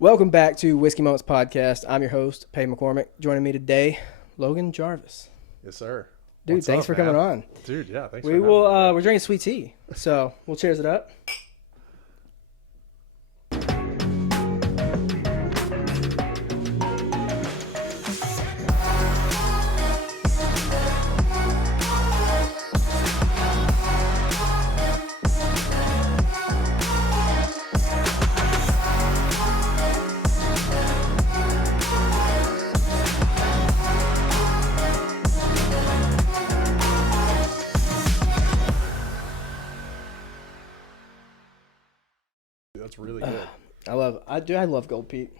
Welcome back to Whiskey Moments Podcast. I'm your host, Pay McCormick. Joining me today, Logan Jarvis. Yes, sir. Dude, What's thanks up, for coming man? on. Dude, yeah, thanks We for will. having me. We're drinking sweet tea, so we'll cheers it up. That's really good. I love Gold Peak.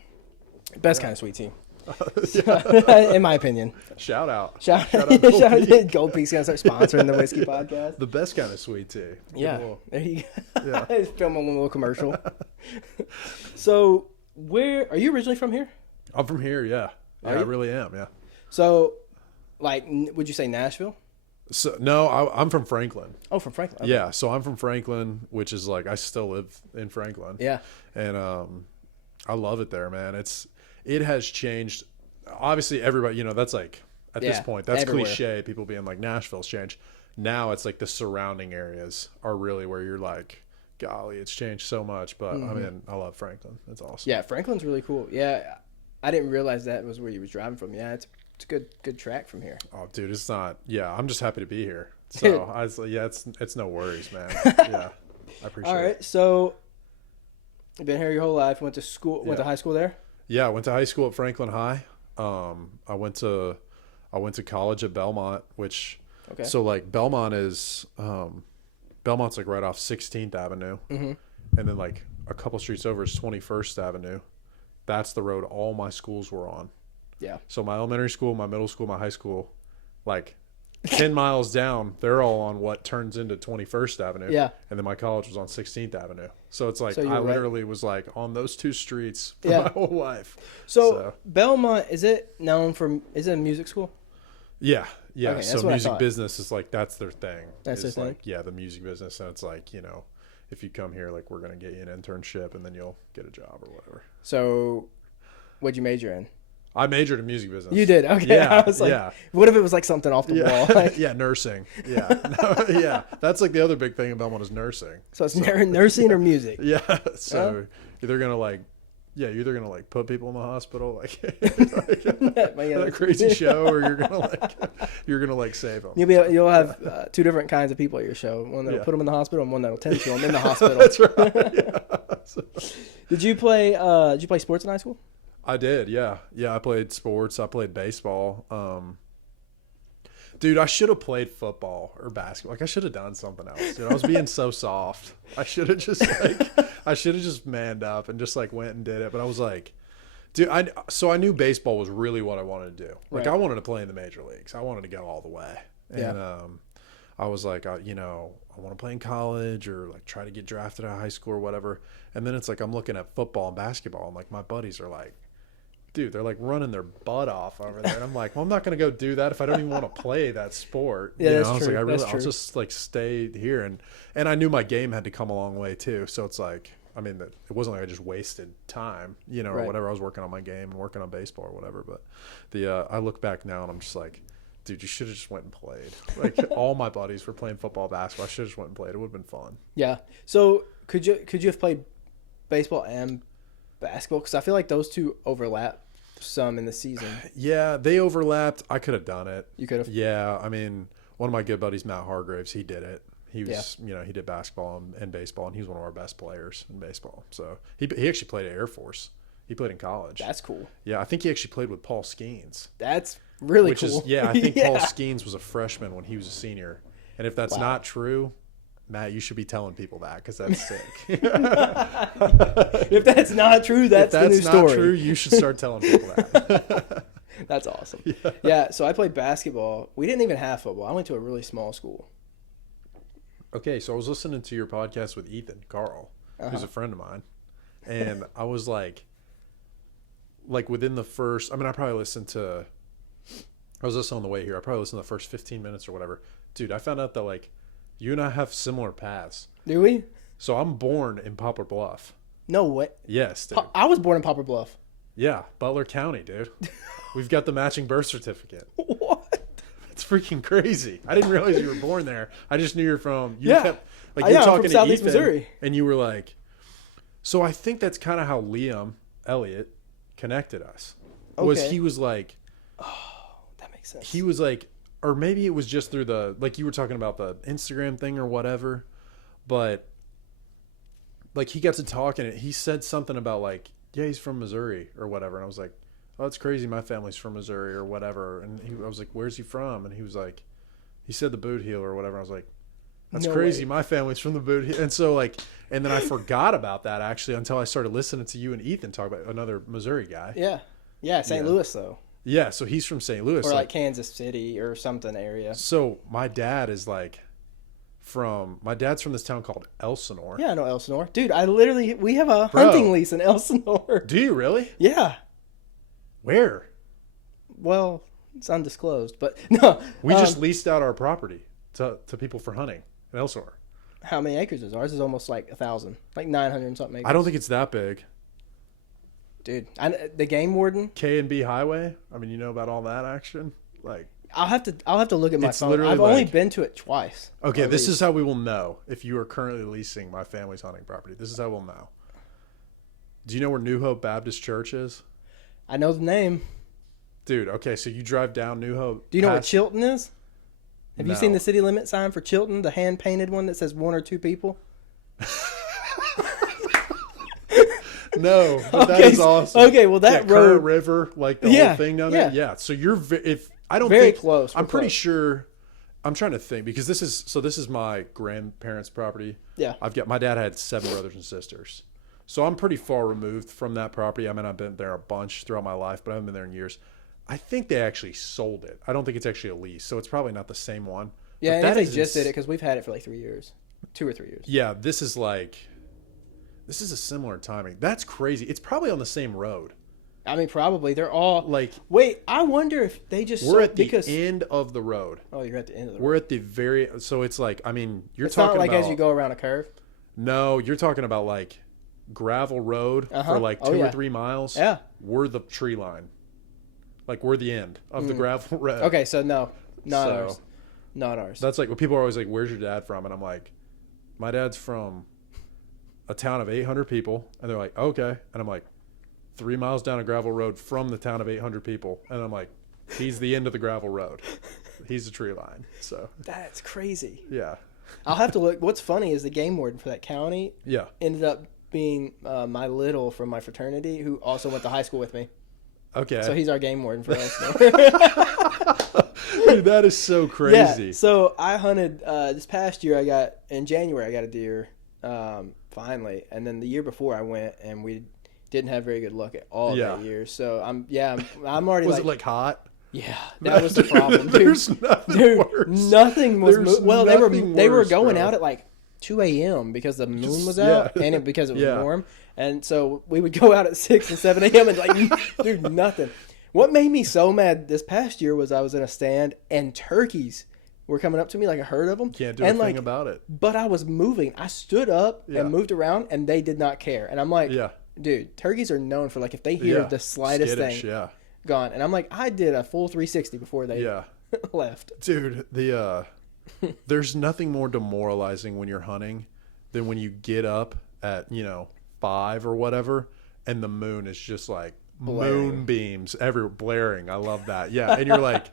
Best kind of sweet tea, Yeah. in my opinion. Shout out. Shout out out, Gold Peak. Gold Peak's gonna start sponsoring the Whiskey Podcast. The best kind of sweet tea. Yeah, Cool. there you go. Yeah. Just filming a little commercial. So, where are you originally from here? I'm from here, yeah. Are Yeah, I you? really am, yeah. So, would you say Nashville? So no, I'm from Franklin. Oh, from Franklin. Okay. Yeah, so I'm from Franklin, which is like I still live in Franklin. Yeah. And I love it there, man. It has changed. Obviously, everybody, that's like at this Yeah, point, that's everywhere. cliche. People being like Nashville's changed. Now it's like the surrounding areas are really where you're like, golly, it's changed so much. But I mean, I love Franklin. It's awesome. Yeah, Franklin's really cool. Yeah, I didn't realize that was where you was driving from. Yeah, it's a good track from here. Oh, dude, it's not. Yeah, I'm just happy to be here. So I was like, yeah, it's no worries, man. Yeah, I appreciate All it. right, so you've been here your whole life. Went to school. Went to Yeah. high school there. Yeah, I went to high school at Franklin High. I went to college at Belmont, which Okay. so like Belmont is Belmont's like right off 16th Avenue, Mm-hmm. and then like a couple streets over is 21st Avenue. That's the road all my schools were on. Yeah. So my elementary school, my middle school, my high school, like 10 miles down, they're all on what turns into 21st Avenue. Yeah. And then my college was on 16th Avenue. So it's like So you I were right. literally was like on those two streets for Yeah. my whole life. So Belmont, is it known for? Is it a music school? Yeah. Yeah. Okay, that's So what I music thought. business is like that's their thing. That's It's their thing? like, yeah, the music business. And it's like, if you come here, like we're gonna get you an internship and then you'll get a job or whatever. So, what'd you major in? I majored in music business. You did. Okay. Yeah, I was like, yeah. what if it was like something off the Yeah. wall? Like, Yeah, nursing. Yeah. No, yeah. That's like the other big thing in Belmont is nursing. so it's nursing or music. Yeah. So you're either gonna like put people in the hospital like, that crazy show, or you're gonna like save them. You'll have two different kinds of people at your show. One that'll Yeah. put them in the hospital, and one that'll tend to them in the hospital. That's right. Yeah. So- Did you play sports in high school? I did. Yeah. Yeah. I played sports. I played baseball. Dude, I should have played football or basketball. Like I should have done something else. Dude, I was being so soft. I should have just manned up and just like went and did it. But I was like, dude, I knew baseball was really what I wanted to do. Like Right. I wanted to play in the major leagues. I wanted to go all the way. And Yeah. I was like, I want to play in college or like try to get drafted out of high school or whatever. And then it's like I'm looking at football and basketball and like my buddies are like, dude, they're like running their butt off over there. And I'm like, well, I'm not going to go do that if I don't even want to play that sport. Yeah, that's I was true. like, That's I'll true. just like stay here. And I knew my game had to come a long way too. So it's like, I mean, it wasn't like I just wasted time, or Right. whatever. I was working on my game and working on baseball or whatever. But I look back now and I'm just like, dude, you should have just went and played. Like all my buddies were playing football, basketball. I should have just went and played. It would have been fun. Yeah. So could you have played baseball and basketball? Because I feel like those two overlap some in the season. Yeah, they overlapped. I could have done it. You could have. Yeah, I mean, one of my good buddies, Matt Hargraves, he did it. He was, he did basketball and baseball, and he's one of our best players in baseball. So he actually played at Air Force. He played in college. That's cool. Yeah, I think he actually played with Paul Skeens. That's really Which cool. is, yeah, I think Yeah. Paul Skeens was a freshman when he was a senior. And if that's Wow. not true, Matt, you should be telling people that because that's sick. If that's not true, that's if the new that's not story. true, you should start telling people that. That's awesome. Yeah. So I played basketball. We didn't even have football. I went to a really small school. Okay, so I was listening to your podcast with Ethan Carl, who's a friend of mine, and I was like within the first, I mean, I was listening on the way here. I probably listened to the first 15 minutes or whatever. Dude, I found out that you and I have similar paths. Do we? So I'm born in Poplar Bluff. No way. Yes, dude. I was born in Poplar Bluff. Yeah, Butler County, dude. We've got the matching birth certificate. What? It's freaking crazy. I didn't realize you were born there. I just knew you're from. You Yeah. kept, like Yeah, you're I'm talking from to Southeast Ethan, Missouri. and you were like, so I think that's kind of how Liam Elliott connected us. Was Okay. he was like, That makes sense. he was like, or maybe it was just through the, like you were talking about the Instagram thing or whatever, but like he got to talking and he said something about like, yeah, he's from Missouri or whatever. And I was like, oh, that's crazy. My family's from Missouri or whatever. And I was like, where's he from? And he was like, he said the Boot Heel or whatever. I was like, that's No crazy. way. My family's from the Boot Heel. And so like, and then I forgot about that actually until I started listening to you and Ethan talk about another Missouri guy. Yeah. Yeah, St. Yeah. Louis, though. Yeah. So he's from St. Louis. Or like Kansas City or something area. So my dad is like my dad's from this town called Elsinore. Yeah, I know Elsinore. Dude, we have a Bro. hunting lease in Elsinore. Do you really? Yeah. Where? Well, it's undisclosed, but no. We just leased out our property to people for hunting in Elsinore. How many acres is ours? Is almost like 1,000, like 900 and something acres. I don't think it's that big. Dude, the game warden. K&B Highway. I mean, you know about all that action. Like, I'll have to look at my It's phone. literally I've only like- been to it twice. okay, at this least. is how we will know if you are currently leasing my family's hunting property. This is how we'll know. Do you know where New Hope Baptist Church is? I know the name. Dude, okay, so you drive down New Hope. Do you know what past- Chilton is? Have you seen No. the city limit sign for Chilton, the hand painted one that says 1 or 2 people? No, but that Okay, is awesome. okay, well, that yeah, Current road- River, like the Yeah, whole thing down yeah. there. Yeah, so you're if I don't Very think close, we're I'm pretty close. sure. I'm trying to think because this is my grandparents' property. Yeah. My dad had 7 brothers and sisters, so I'm pretty far removed from that property. I mean, I've been there a bunch throughout my life, but I haven't been there in years. I think they actually sold it. I don't think it's actually a lease, so it's probably not the same one. Yeah, But and that they is just did ins- it because we've had it for like 3 years. 2 or 3 years. Yeah, this is a similar timing. That's crazy. It's probably on the same road. I mean, probably. They're all... Like, Wait, I wonder if they just... we're at the because... end of the road. Oh, you're at the end of the road. We're at the very, so it's like, I mean, you're It's talking not like about, as you go around a curve. no, you're talking about like gravel road for like 2 or 3 miles. Yeah. We're the tree line. Like we're the end of the gravel road. Okay, so no. Not So- ours. Not ours. That's like, when people are always like, where's your dad from? And I'm like, my dad's from a town of 800 people. And they're like, okay. And I'm like, 3 miles down a gravel road from the town of 800 people. And I'm like, he's the end of the gravel road. He's the tree line. So, That's crazy. yeah. I'll have to look. What's funny is the game warden for that county Yeah. ended up being my little from my fraternity who also went to high school with me. Okay. So he's our game warden for us. Dude, that is so crazy. Yeah, so I hunted this past year. In January I got a deer finally, and then the year before I went and we didn't have very good luck at all Yeah. that year. So I'm already Was it like hot? yeah, that was the problem, dude. There's nothing Dude, worse. nothing was There's well. nothing They were worse, going bro. out at like 2 a.m. because the moon Just- was out yeah. and because it was Yeah. warm, and so we would go out at 6 and 7 a.m. and like dude, nothing. What made me so mad this past year was I was in a stand and turkeys were coming up to me like a herd of them. Can't do and a like, thing about it. But I was moving. I stood up Yeah. and moved around, and they did not care. And I'm like, Yeah. dude, turkeys are known for like if they hear Yeah. the slightest Skittish, thing, yeah. gone. And I'm like, I did a full 360 before they Yeah. left. Dude, there's nothing more demoralizing when you're hunting than when you get up at, 5 or whatever and the moon is just like Blaring. moonbeams everywhere, blaring. I love that. Yeah. And you're like,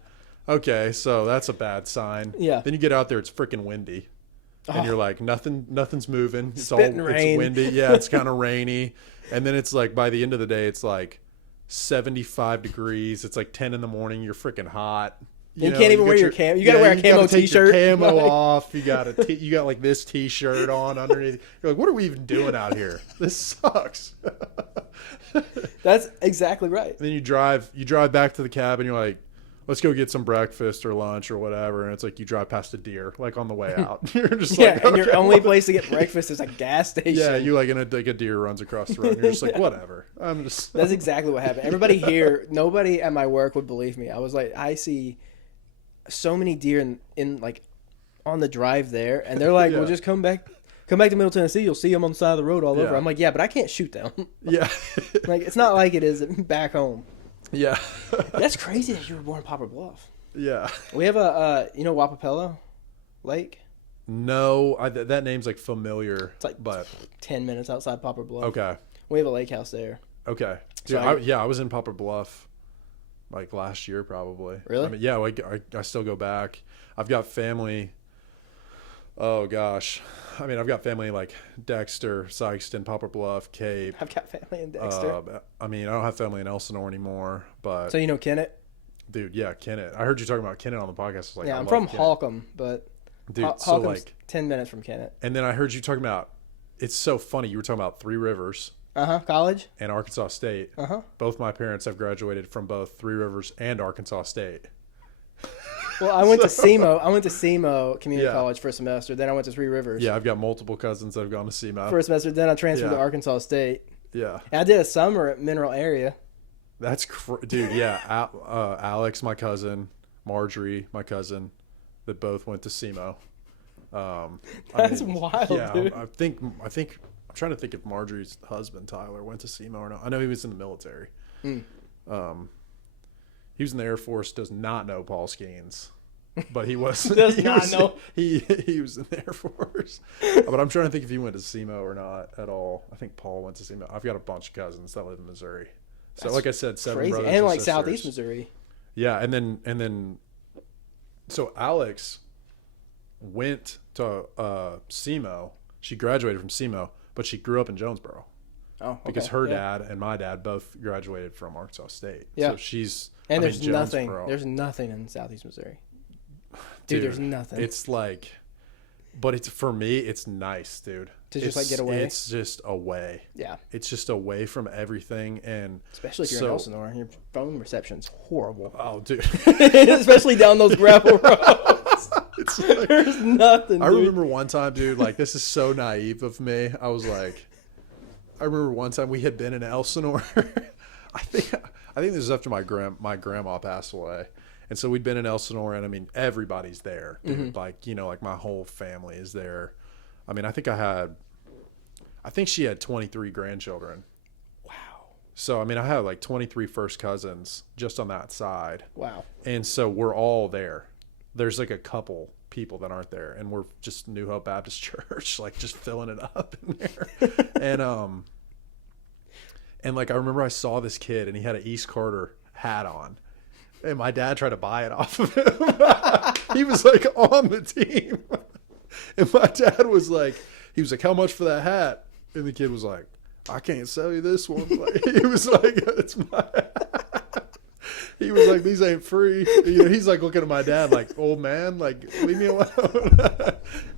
okay, so that's a bad sign. Yeah. Then you get out there, it's freaking windy. And Oh. you're like, nothing's moving. It's Spitting rain. It's windy. Yeah, it's kind of rainy. And then it's like by the end of the day, it's like 75 degrees. It's like 10 in the morning. You're freaking hot. You can't even got wear your camo. You gotta wear a camo gotta take your t-shirt. camo Like- off. You got like this t-shirt on underneath. You're like, what are we even doing out here? This sucks. That's exactly right. Then you drive back to the cabin. You're like, let's go get some breakfast or lunch or whatever. And it's like you drive past a deer like on the way out. You're just Yeah, like, and your okay, only place to get breakfast is a gas station. yeah, you like a deer runs across the road. And you're just like, whatever. I'm just. That's exactly what happened. Everybody here, nobody at my work would believe me. I was like, I see so many deer in like on the drive there, and they're like, Yeah. "Well, just come back come back to Middle Tennessee, you'll see them on the side of the road all over. Yeah. I'm like, yeah, but I can't shoot them. Yeah. Like, it's not like it is back home. Yeah. That's crazy that you were born in Poplar Bluff. Yeah. We have a, Wapapello Lake? No, that name's like familiar. It's like but 10 minutes outside Poplar Bluff. okay. We have a lake house there. Okay. Dude, So I was in Poplar Bluff like last year probably. Really? I mean, yeah, I still go back. I've got family. Oh gosh. I mean, I've got family like Dexter, Sykeston, Poplar Bluff, Cape. I've got family in Dexter. I mean, I don't have family in Elsinore anymore, but So you know Kennett? dude, yeah, Kennett. I heard you talking about Kennett on the podcast. I was like, Yeah, I I'm love from Kennett. Holcomb, but Dude, so Holcomb's like 10 minutes from Kennett. and then I heard you talking about it's so funny. You were talking about Three Rivers College? and Arkansas State. Both my parents have graduated from both Three Rivers and Arkansas State. Well, I went to SEMO. I went to SEMO Community Yeah. College for a semester. Then I went to Three Rivers Yeah, I've got multiple cousins that have gone to SEMO. for a semester. Then I transferred to Yeah. Arkansas State. Yeah, And I did a summer at Mineral Area. that's dude. Yeah, Alex, my cousin, Marjorie, my cousin, that both went to SEMO. That's wild, Yeah, dude. I think I'm trying to think if Marjorie's husband Tyler went to SEMO or not. I know he was in the military. He was in the Air Force. Does not know Paul Skeens, but he was. Does he not was, know. He was in the Air Force, but I'm trying to think if he went to SEMO or not at all. I think Paul went to SEMO. I've got a bunch of cousins that live in Missouri. So That's like I said, seven Crazy. brothers And like sisters. Southeast Missouri. Yeah, and then, so Alex went to SEMO. She graduated from SEMO, but she grew up in Jonesboro. Oh, okay. Because her Yeah. dad and my dad both graduated from Arkansas State. Yeah. So she's And I there's mean, nothing. Jonesboro. There's nothing in Southeast Missouri. Dude, there's nothing. It's like, but it's for me, it's nice, dude. To just, like, get away? It's just away. Yeah. It's just away from everything, and Especially if you're in Elsinore. Your phone reception's horrible. oh, dude, Especially down those gravel roads. it's like, There's nothing, I dude. remember one time, dude. Like, this is so naive of me. I was like, I remember one time we had been in Elsinore. I think this is after my grandma passed away, and so we'd been in Elsinore, and I mean everybody's there, dude. Like, you know, like my whole family is there. I mean, I think she had 23 grandchildren. Wow. So I mean, I had like 23 first cousins just on that side. Wow. And so we're all there. There's like a couple people that aren't there, and we're just New Hope Baptist Church, like just filling it up in there. And like I remember I saw this kid, and he had an East Carter hat on, and my dad tried to buy it off of him. He was like on the team, and my dad was like, "How much for that hat?" And the kid was like, "I can't sell you this one." Like, he was like, "It's my." He was like, "These ain't free." You know, he's like looking at my dad like, "Old man, like leave me alone."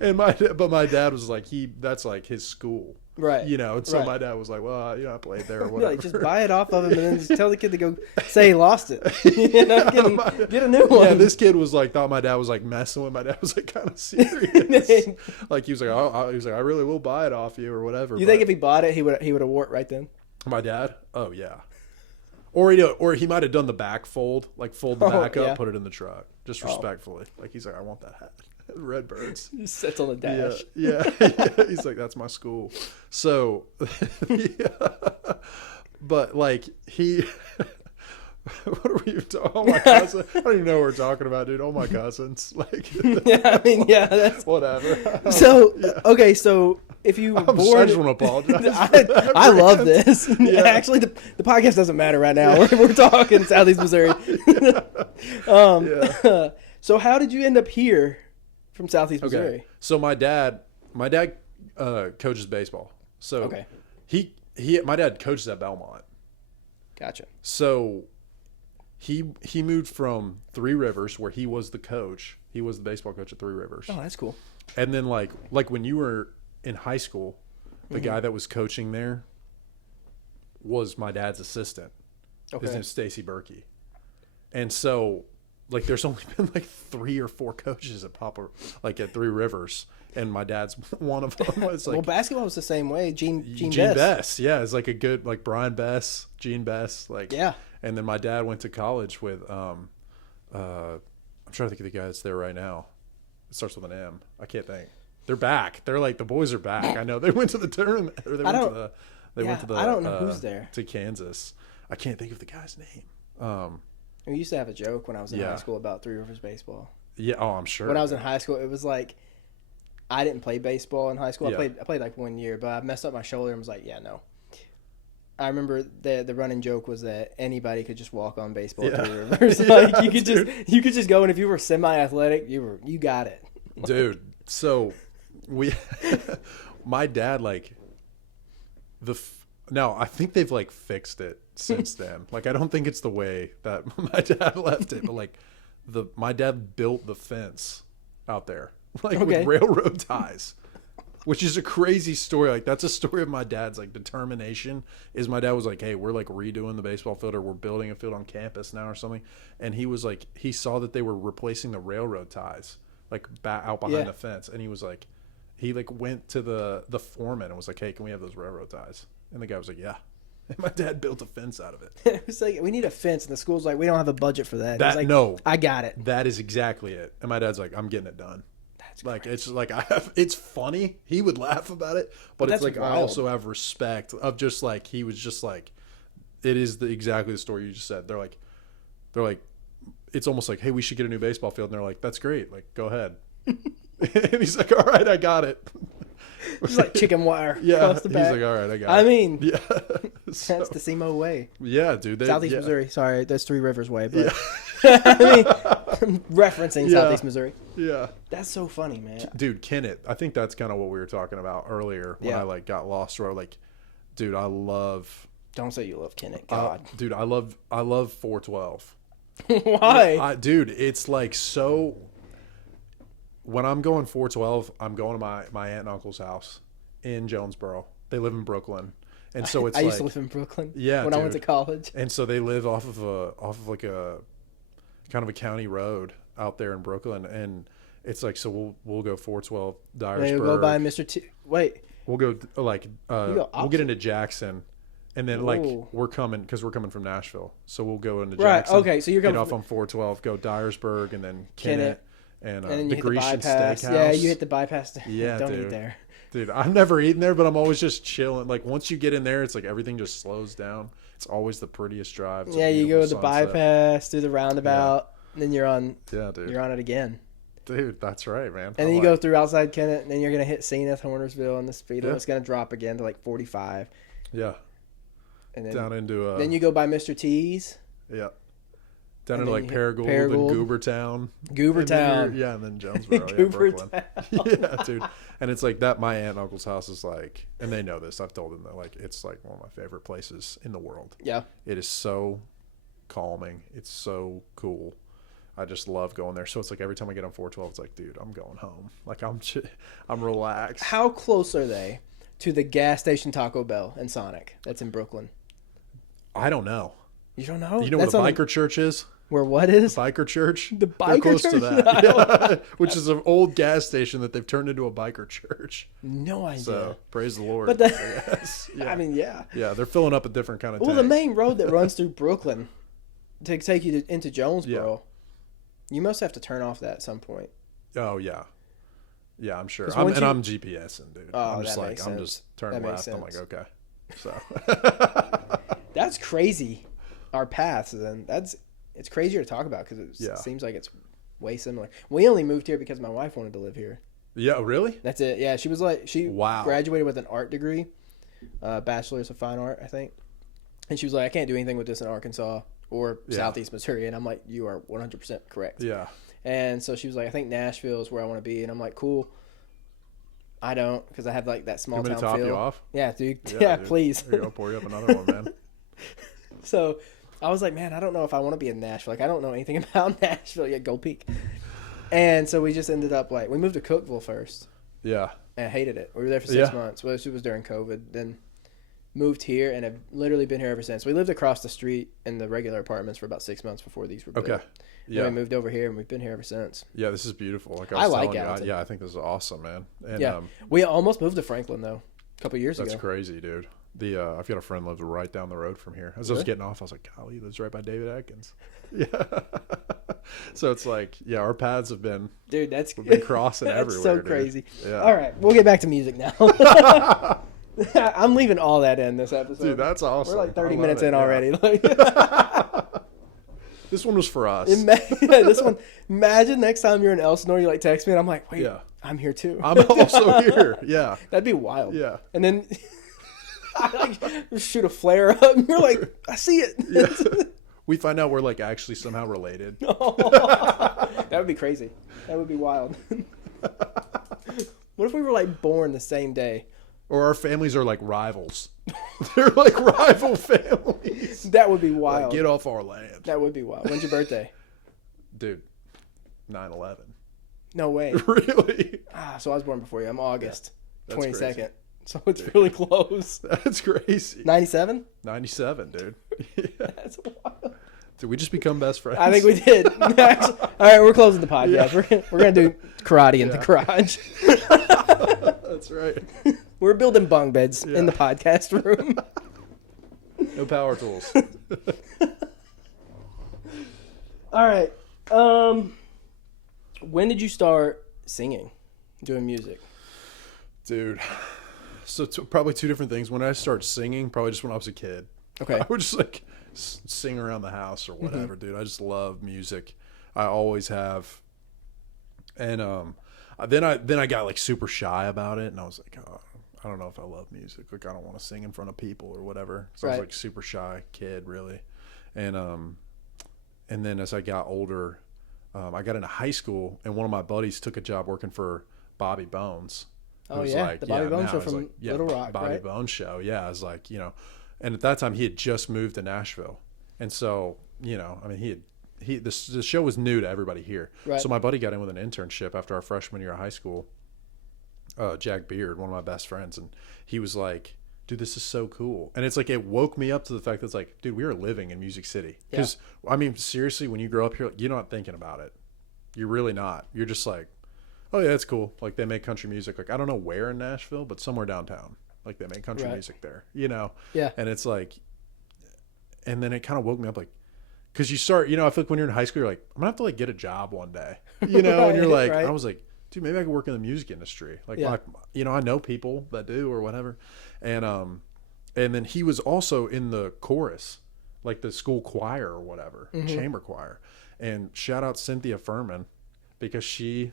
And my dad was like, that's like his school, Right. You know. And so Right. my dad was like, "Well, you know, I played there or Yeah, whatever." like, just buy it off of him and then just tell the kid to go say he lost it. You know, get a new one. Yeah, this kid was like, thought my dad was like messing with. My dad was like kind of serious. Like he was like, I really will buy it off you or whatever. You think if he bought it, he would have wore it right then? My dad? Oh yeah. Or he might have done the back fold, like fold the back up, yeah. put it in the truck, just respectfully. Like he's like, "I want that hat." Redbirds. Just sits on the dash. Yeah. He's like, "That's my school." So, yeah. But like he, what are we even talking? Oh my cousin! I don't even know what we're talking about, dude. Oh my cousins, like. Yeah, I mean, yeah, that's whatever. So okay, so if you were born, I just want to apologize. I love this. Yeah. Actually, the podcast doesn't matter right now. We're talking Southeast Missouri. Yeah. So how did you end up here from Southeast Missouri? Okay. So my dad coaches baseball. So Okay. my dad coaches at Belmont. Gotcha. So he moved from Three Rivers, where he was the coach. He was the baseball coach at Three Rivers. Oh, that's cool. And then like when you were in high school, the guy that was coaching there was my dad's assistant. Okay. His name's Stacy Berkey. And so like there's only been like 3 or 4 coaches at at Three Rivers, and my dad's one of them. It's like, Well, basketball was the same way. Gene Bess. Bess. Yeah, it's like a good, like Brian Bess, Gene Bess, like. Yeah. And then my dad went to college with I'm trying to think of the guy that's there right now. It starts with an M. I can't think. They're back. They're like, the boys are back. I know they went to the tournament. Or they went to the. I don't know who's there. To Kansas. I can't think of the guy's name. We used to have a joke when I was in high school about Three Rivers baseball. Yeah. Oh, I'm sure. When I was in high school, it was like I didn't play baseball in high school. Yeah. I played like 1 year, but I messed up my shoulder and was like, yeah, no. I remember the running joke was that anybody could just walk on baseball at Three Rivers. Like you could just go, and if you were semi-athletic, you got it. Dude, so my dad like now I think they've like fixed it since then. Like I don't think it's the way that my dad left it, but like my dad built the fence out there like with railroad ties. Which is a crazy story. Like that's a story of my dad's like determination. Is my dad was like, hey, we're like redoing the baseball field, or we're building a field on campus now or something. And he was like, he saw that they were replacing the railroad ties like out behind the fence, and he was like, he like went to the foreman and was like, hey, can we have those railroad ties? And the guy was like, yeah. And my dad built a fence out of it. It was like, we need a fence, and the school's like, we don't have a budget for that. That like, no, I got it. That is exactly it. And my dad's like, I'm getting it done. Like crazy. It's like it's funny. He would laugh about it, but it's like wild. I also have respect of just like he was just like, it is exactly the story you just said. They're like, it's almost like, hey, we should get a new baseball field, and they're like, that's great, like go ahead. And he's like, all right, I got it. It's like chicken wire. Yeah, he's like, all right, I got it. I mean, yeah, that's the SEMO way. Yeah, dude. Southeast Missouri. Sorry, that's Three Rivers way, but I mean, referencing Southeast Missouri. Yeah, that's so funny, man. Dude, Kennett. I think that's kind of what we were talking about earlier when I like got lost. Where like, dude, I love. Don't say you love Kennett, God. Dude, I love 412. Why? Dude, it's like so. When I'm going 412, I'm going to my aunt and uncle's house in Jonesboro. They live in Brooklyn, and so it's. I used to live in Brooklyn. Yeah, when I went to college. And so they live off of like a kind of a county road out there in Brooklyn, and it's like so we'll go 412 Dyersburg. We'll go by Mr. T. Wait. We'll go like we'll get into Jackson. And then, like, we're coming from Nashville, so we'll go into Jackson. Right. Okay. So you're coming get off on 412, go Dyersburg, and then Kennett, and then the Grecian Steakhouse. Yeah, you hit the bypass. Yeah, don't dude. eat there. Dude, I've never eaten there, but I'm always just chilling. Like once you get in there, it's like everything just slows down. It's always the prettiest drive. Yeah, you go to the bypass, do the roundabout, and then you're on. Yeah, dude. You're on it again. Dude, that's right, man. And then you go through outside Kennett, and then you're gonna hit Zenith, Hornersville, and the speed limit's gonna drop again to like 45. Yeah. And then, down into then you go by Mr. T's. Yeah. Down into like Paragould and Goobertown. Goobertown. And then Jonesboro. Goobertown. Yeah, dude. And it's like that. My aunt and uncle's house is like, and they know this. I've told them that like it's like one of my favorite places in the world. Yeah. It is so calming. It's so cool. I just love going there. So it's like every time I get on 412, it's like, dude, I'm going home. Like I'm relaxed. How close are they to the gas station Taco Bell and Sonic that's in Brooklyn? I don't know. You don't know? You know where the biker church is? Where what is? Biker church. The biker close church? To that. Yeah. Which is an old gas station that they've turned into a biker church. No idea. So praise the Lord. But yeah. I mean, yeah. Yeah, they're filling up a different kind of tank. Well, the main road that runs through Brooklyn to take you into Jonesboro, you must have to turn off that at some point. Oh, yeah. Yeah, I'm sure. I'm GPSing, dude. I'm just turning left. I'm like, okay. So that's crazy. Our paths, and it's crazier to talk about because it seems like it's way similar. We only moved here because my wife wanted to live here. Yeah, really? That's it. Yeah, she was like graduated with an art degree, bachelor's of fine art, I think, and she was like, I can't do anything with this in Arkansas or Southeast Missouri, and I'm like, you are 100% correct. Yeah. And so she was like, I think Nashville is where I want to be, and I'm like, cool. I don't, because I have like that small town feel. Top you off? Yeah, dude. Yeah, dude. Please. Here you go, pour you up another one, man. So I was like, man, I don't know if I want to be in Nashville. Like, I don't know anything about Nashville yet. Go Peak. And so we just ended up like, we moved to Cookeville first. Yeah. And I hated it. We were there for 6 months. Well, it was during COVID. Then moved here and have literally been here ever since. We lived across the street in the regular apartments for about 6 months before these were built. Okay. Yeah. Then we moved over here and we've been here ever since. Yeah, this is beautiful. Like I like it. Yeah, I think this is awesome, man. And, we almost moved to Franklin though, a couple years ago. That's crazy, dude. I've got a friend lives right down the road from here. As I was getting off, I was like, golly, he lives right by David Atkins. Yeah. So it's like, yeah, our paths have been, dude, we've been crossing that's everywhere. so crazy. Yeah. All right, we'll get back to music now. I'm leaving all that in this episode. Dude, that's awesome. We're like 30 minutes in already. Like, this one was for us. This one. Imagine next time you're in Elsinore, you like text me, and I'm like, wait, I'm here too. I'm also here. Yeah. That'd be wild. Yeah. And then I like shoot a flare up, and you're like, I see it. Yeah. We find out we're like actually somehow related. That would be crazy. That would be wild. What if we were like born the same day? Or our families are like rivals. They're like rival families. That would be wild. Like, get off our land. That would be wild. When's your birthday? Dude, 9/11. No way. Really? So I was born before you. I'm August 22nd. Crazy. So it's really close. That's crazy. 97? 97, dude. Yeah. That's wild. Did we just become best friends? I think we did. Actually, all right, we're closing the podcast. Yeah. We're gonna do karate in the garage. That's right. We're building bunk beds in the podcast room. No power tools. All right. When did you start singing, doing music? Dude, so probably two different things. When I started singing, probably just when I was a kid. Okay. I would just like sing around the house or whatever, dude. I just love music. I always have. And then I got like super shy about it, and I was like, oh, I don't know if I love music. Like, I don't want to sing in front of people or whatever. So I was like super shy kid, really. And then as I got older, I got into high school, and one of my buddies took a job working for Bobby Bones. Oh yeah, like, the Bobby Bones show from like, Little Rock, Bobby right? Bones show. Yeah, I was like, and at that time he had just moved to Nashville, and so I mean the show was new to everybody here. Right. So my buddy got in with an internship after our freshman year of high school. Jack Beard, one of my best friends, and he was like, dude, this is so cool. And it's like, it woke me up to the fact that it's like, dude, we are living in Music City. Because I mean, seriously, when you grow up here, you're not thinking about it. You're really not. You're just like, oh yeah, it's cool. Like, they make country music. Like, I don't know where in Nashville, but somewhere downtown. Like, they make country music there, Yeah. And it's like, and then it kind of woke me up, like, because you start, I feel like when you're in high school, you're like, I'm gonna have to like get a job one day, and you're like, I was like, dude, maybe I could work in the music industry. Like, I know people that do or whatever. And then he was also in the chorus, like the school choir or whatever, chamber choir. And shout out Cynthia Furman, because she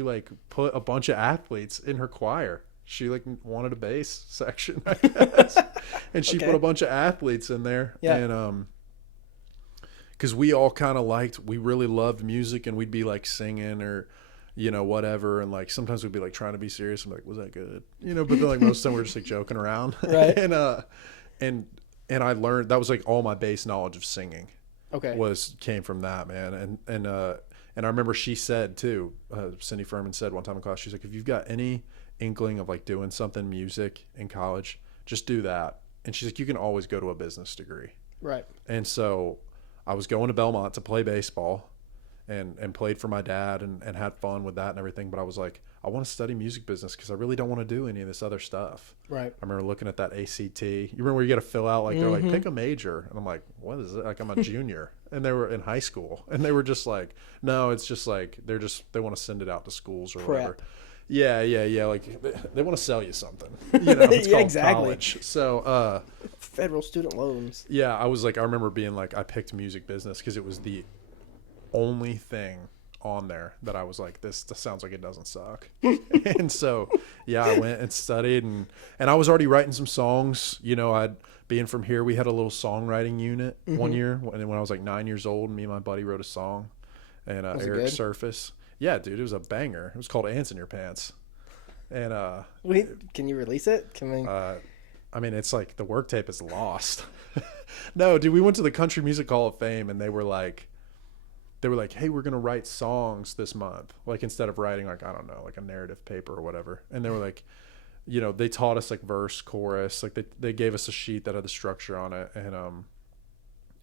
like put a bunch of athletes in her choir. She like wanted a bass section, I guess. And she put a bunch of athletes in there. Yeah. And because we all kind of we really loved music, and we'd be like singing or whatever, and like sometimes we'd be like trying to be serious. I'm like, was that good? But then like most of the time we're just like joking around. Right. And I learned that was like all my base knowledge of singing. Okay. Came from that, man. And I remember she said too, Cindy Furman said one time in class, she's like, if you've got any inkling of like doing something music in college, just do that. And she's like, you can always go to a business degree. Right. And so I was going to Belmont to play baseball and played for my dad and had fun with that and everything. But I was like, I want to study music business because I really don't want to do any of this other stuff. Right. I remember looking at that ACT. You remember where you got to fill out, like, they're like, pick a major. And I'm like, what is it? Like, I'm a junior. And they were in high school. And they were just like, no, it's just like, they want to send it out to schools or whatever. Yeah. Like, they want to sell you something. It's called college. So, federal student loans. Yeah, I remember being like, I picked music business because it was the only thing on there that I was like, this sounds like it doesn't suck. And so, yeah, I went and studied, and I was already writing some songs. Being from here, we had a little songwriting unit one year, and then when I was like 9 years old, me and my buddy wrote a song, and Eric Surface. Yeah, dude, it was a banger. It was called Ants in Your Pants. And wait, can you release it? Can we? I mean, it's like the work tape is lost. No, dude, we went to the Country Music Hall of Fame, and they were like, hey, we're gonna write songs this month, like, instead of writing like, I don't know, like a narrative paper or whatever. And they were like, they taught us like verse, chorus, like they gave us a sheet that had the structure on it.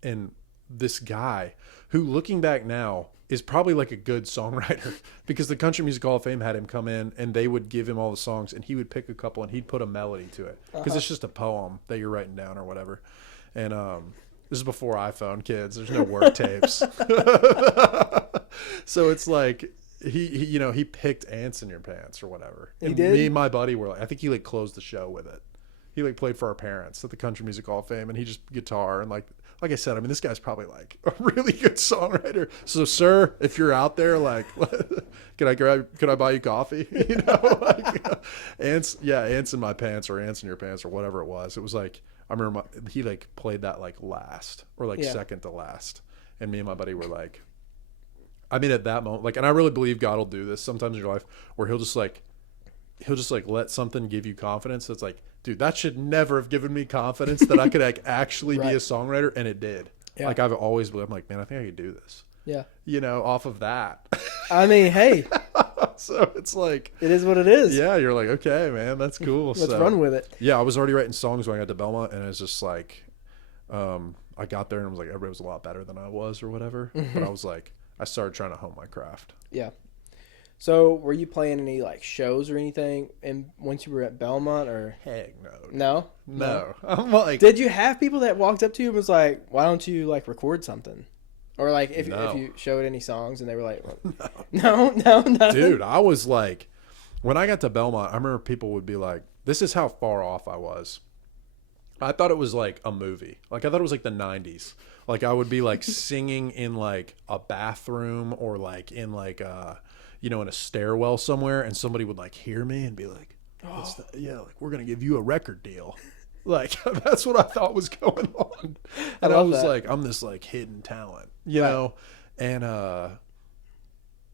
And this guy who, looking back now, is probably like a good songwriter because the Country Music Hall of Fame had him come in and they would give him all the songs and he would pick a couple and he'd put a melody to it because it's just a poem that you're writing down or whatever. And this is before iPhone, kids. There's no work tapes. So it's like he picked Ants in Your Pants or whatever. And he did? Me and my buddy were like, I think he like closed the show with it. He like played for our parents at the Country Music Hall of Fame and he just guitar and like I said, I mean, this guy's probably like a really good songwriter. So, sir, if you're out there, like, could I buy you coffee? You know, like, ants in my pants or ants in your pants or whatever it was. It was like, I remember he like played that like last or like second to last. And me and my buddy were like, I mean, at that moment, like, and I really believe God will do this sometimes in your life where he'll just like let something give you confidence. That's like, dude, that should never have given me confidence that I could like actually be a songwriter. And it did. Yeah. Like I've always believed, I'm like, man, I think I could do this. Yeah. You know, off of that. I mean, hey. So it's like. It is what it is. Yeah. You're like, okay, man, that's cool. Let's run with it. Yeah. I was already writing songs when I got to Belmont and it was just like, I got there and I was like, everybody was a lot better than I was or whatever. But I was like, I started trying to hone my craft. Yeah. So, were you playing any like shows or anything? And once you were at Belmont, or heck no, no. I'm like, did you have people that walked up to you and was like, "Why don't you like record something?" Or like if you showed any songs and they were like, "No, nothing." Dude, I was like, when I got to Belmont, I remember people would be like, "This is how far off I was." I thought it was like a movie. Like I thought it was like the 90s. Like I would be like singing in like a bathroom or like in like in a stairwell somewhere, and somebody would like hear me and be like, like we're gonna give you a record deal. Like that's what I thought was going on. And I was like, I'm this like hidden talent, you know, and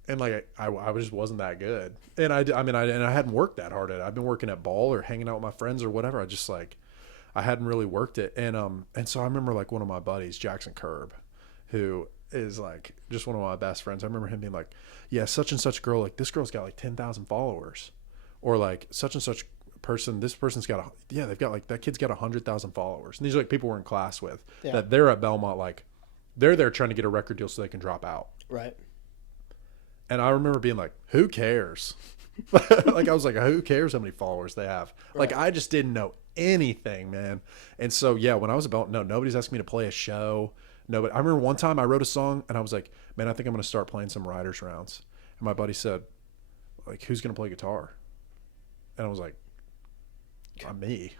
like I just wasn't that good. And I hadn't worked that hard at it. I've been working at ball or hanging out with my friends or whatever. I just like I hadn't really worked it. And so I remember like one of my buddies, Jackson Curb, who is like just one of my best friends. I remember him being like, yeah, such and such girl, like this girl's got like 10,000 followers, or like such and such person, this person's got they've got like, that kid's got 100,000 followers. And these are like people we're in class with that they're at Belmont, like they're there trying to get a record deal so they can drop out. Right. And I remember being like, who cares? Like I was like, who cares how many followers they have? Right. Like I just didn't know anything, man. And so when I was at Belmont, nobody's asking me to play a show. No, but I remember one time I wrote a song and I was like, man, I think I'm going to start playing some writers rounds. And my buddy said, like, who's going to play guitar? And I was like, me.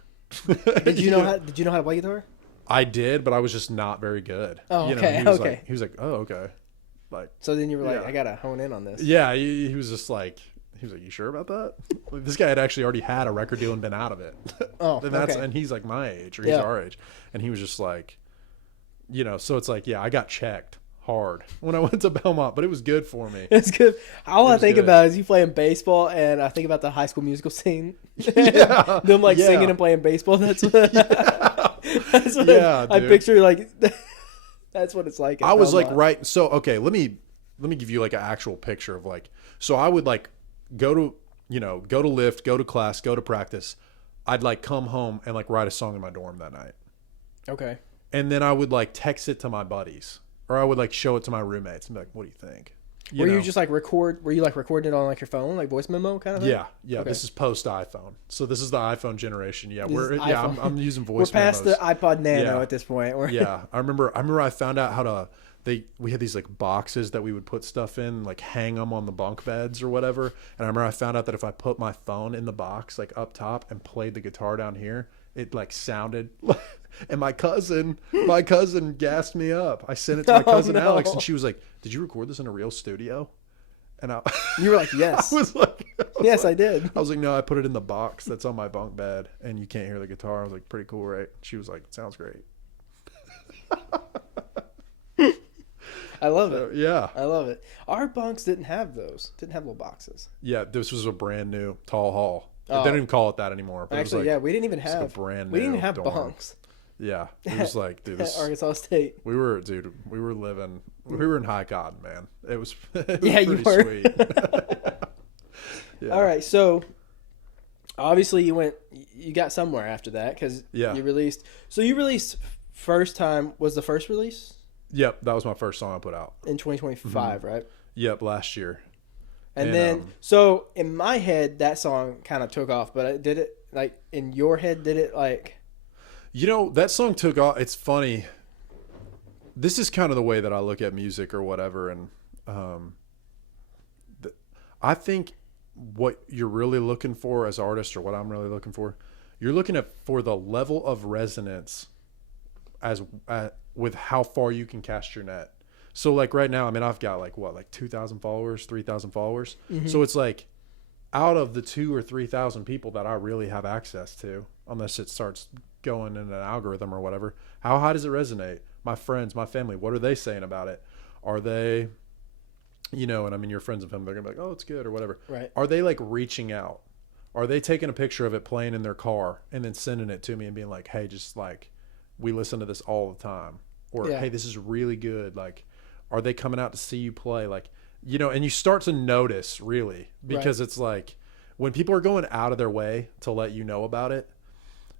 Did you know how to play guitar? I did, but I was just not very good. Oh, okay. He was like, oh, okay. Like, so then you were like, I got to hone in on this. Yeah. He was just like, you sure about that? Like, this guy had actually already had a record deal and been out of it. Oh, and he's like my age, or he's our age. And he was just like, so it's like, I got checked hard when I went to Belmont, but it was good for me. It's good. All I think about is you playing baseball, and I think about the High School Musical scene. Yeah. Them like singing and playing baseball. That's what, that's what I picture. Like that's what it's like. I was like, right. So, okay, let me give you like an actual picture of like, so I would like go to lift, go to class, go to practice. I'd like come home and like write a song in my dorm that night. Okay. And then I would like text it to my buddies, or I would like show it to my roommates and be like, what do you think? Were you just like recording it on like your phone, like voice memo kind of thing? Yeah. Okay. This is post iPhone. So this is the iPhone generation. Yeah. I'm using voice memos. We're past the iPod Nano at this point. Yeah. I remember I found out how to, we had these like boxes that we would put stuff in, like hang them on the bunk beds or whatever. And I remember I found out that if I put my phone in the box, like up top, and played the guitar down here, it like sounded and my cousin gassed me up. I sent it to my cousin Alex, and she was like, did you record this in a real studio? And you were like, yes. I did. I was like, no, I put it in the box that's on my bunk bed and you can't hear the guitar. I was like, pretty cool, right? She was like, sounds great. I love it. Yeah. I love it. Our bunks didn't have those. Didn't have little boxes. Yeah, this was a brand new tall hall. They don't even call it that anymore. But actually, it was like, we didn't even have like a brand new. We didn't even have dorm. bunks. Yeah, it was like, dude, this, Arkansas State. We were in high cotton, man. It was you were. Sweet. All right, so obviously you got somewhere after that because you released. So you released first time was the first release. Yep, that was my first song I put out. In 2025, right? Yep, last year. And then, so in my head, that song kind of took off, but did it, like, in your head, did it, like... You know, that song took off. It's funny. This is kind of the way that I look at music or whatever. And I think what you're really looking for as artists, or what I'm really looking for, you're looking for the level of resonance with how far you can cast your net. So like right now, I mean, I've got like 2,000 followers, 3,000 followers. Mm-hmm. So it's like out of the 2,000 or 3,000 people that I really have access to, unless it starts going in an algorithm or whatever, how high does it resonate? My friends, my family, what are they saying about it? Are they, and I mean, your friends and family, they're gonna be like, oh, it's good or whatever. Right. Are they like reaching out? Are they taking a picture of it playing in their car and then sending it to me and being like, hey, just like, we listen to this all the time, or hey, this is really good. Like, are they coming out to see you play? Like, and you start to notice really, because it's like when people are going out of their way to let you know about it,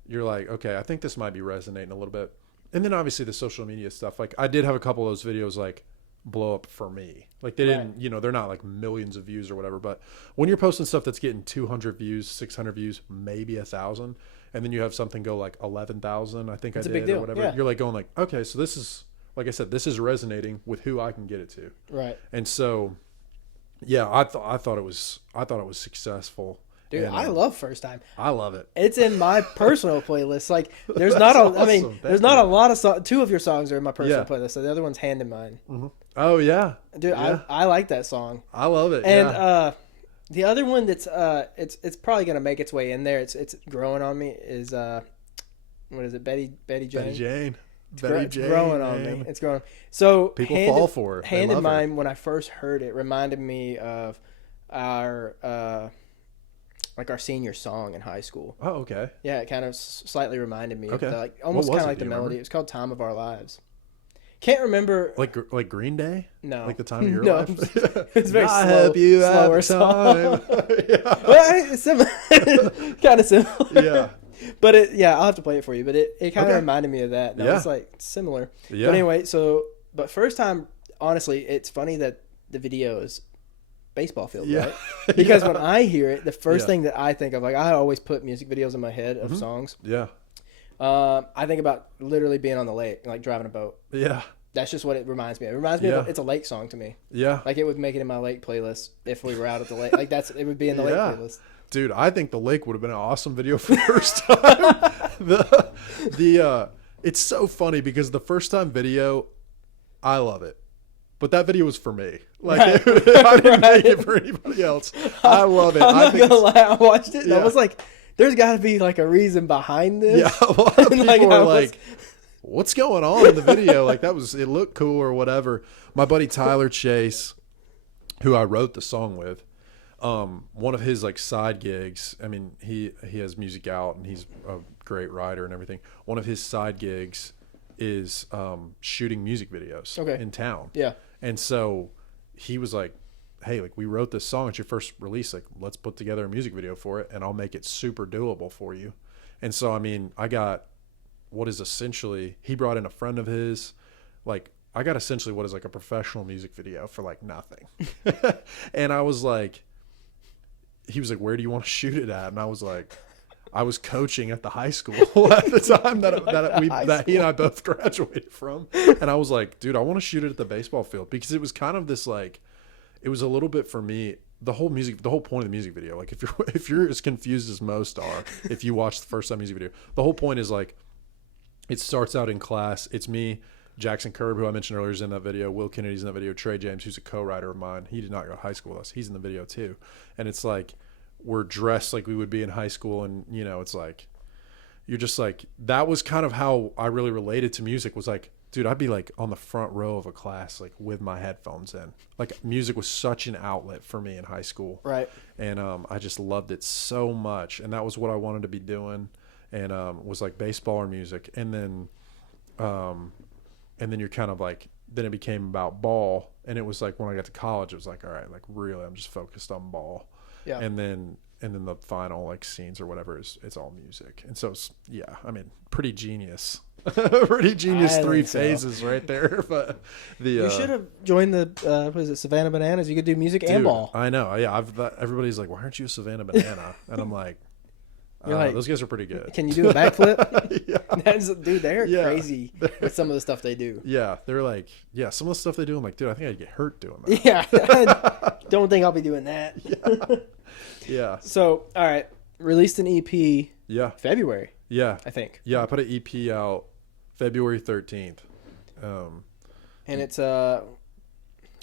you're like, okay, I think this might be resonating a little bit. And then obviously the social media stuff, like I did have a couple of those videos like blow up for me. Like they didn't, they're not like millions of views or whatever, but when you're posting stuff that's getting 200 views, 600 views, maybe 1,000, and then you have something go like 11,000, I think I did, or whatever. You're like going like, okay, so this is, like I said, this is resonating with who I can get it to. Right. And so, yeah, I thought it was successful. Dude, and, I love First Time. I love it. It's in my personal playlist. Like, there's not awesome. I mean, there's not a lot of songs. 2 of your songs are in my personal playlist. So the other one's Hand in Mine. Mm-hmm. Oh yeah, dude, yeah. I like that song. I love it. And the other one that's it's probably gonna make its way in there. It's growing on me. Is what is it? Betty Jane. It's growing on me. It's growing. So people fall for it. Hand in Mine. When I first heard it, reminded me of our our senior song in high school. Oh, okay. Yeah, it kind of slightly reminded me. Okay. Of the, almost kind of like the melody. It was called "Time of Our Lives." Can't remember. Like Green Day? No. Like the time of your life? It's very I help you slower song. Yeah. Well, similar. Kind of similar. Yeah. But I'll have to play it for you. But it kind of reminded me of that. That was like similar. Yeah. But anyway, but First Time, honestly, it's funny that the video is baseball field, right? Because when I hear it, the first thing that I think of, like I always put music videos in my head of songs. Yeah. I think about literally being on the lake, like driving a boat. Yeah. That's just what it reminds me of. It reminds me of, it's a lake song to me. Yeah. Like it would make it in my lake playlist if we were out at the lake. Like it would be in the lake playlist. Dude, I think the lake would have been an awesome video for the first time. It's so funny because the First Time video, I love it. But that video was for me. Like I didn't make it for anybody else. I love it. I'm not gonna lie. I watched it and I was like, there's got to be like a reason behind this. Yeah, a lot of people were like, what's going on in the video? Like it looked cool or whatever. My buddy Tyler Chase, who I wrote the song with, one of his like side gigs, I mean, he has music out and he's a great writer and everything. One of his side gigs is shooting music videos in town. Yeah. And so he was like, hey, like we wrote this song. It's your first release. Like, let's put together a music video for it and I'll make it super doable for you. And so, I mean, I got what is essentially, he brought in a friend of his, like I got essentially what is like a professional music video for like nothing. And I was like, he was like, where do you want to shoot it at? And I was like, I was coaching at the high school at the time that he and I both graduated from. And I was like, dude, I want to shoot it at the baseball field because it was kind of this like, it was a little bit for me, the whole point of the music video. Like if you're as confused as most are, if you watch the First Time music video, the whole point is like, it starts out in class. It's me, Jackson Curb, who I mentioned earlier, is in that video. Will Kennedy's in that video. Trey James, who's a co-writer of mine. He did not go to high school with us. He's in the video too. And it's like, we're dressed like we would be in high school. And, it's like, you're just like, that was kind of how I really related to music was like, dude, I'd be like on the front row of a class, like with my headphones in. Like music was such an outlet for me in high school. Right. And I just loved it so much. And that was what I wanted to be doing. And was like baseball or music. And then you're kind of like, then it became about ball. And it was like, when I got to college, it was like, all right, like really, I'm just focused on ball. Yeah. And then the final like scenes or whatever it's all music. And so it's, I mean, pretty genius Pretty genius I 3 think so. phases right there. But You should have joined the what is it, Savannah Bananas? You could do music and dude, ball. I know. Yeah, everybody's like, why aren't you a Savannah Banana? And I'm like, You're like, those guys are pretty good. Can you do a backflip? Yeah. Dude, they're Yeah. crazy with some of the stuff they do. Yeah, they're like, yeah, some of the stuff they do, I'm like, dude, I think I'd get hurt doing that. Yeah, I don't think I'll be doing that. Yeah. So, all right, released an EP Yeah. February, Yeah. I think. Yeah, I put an EP out February 13th. And it's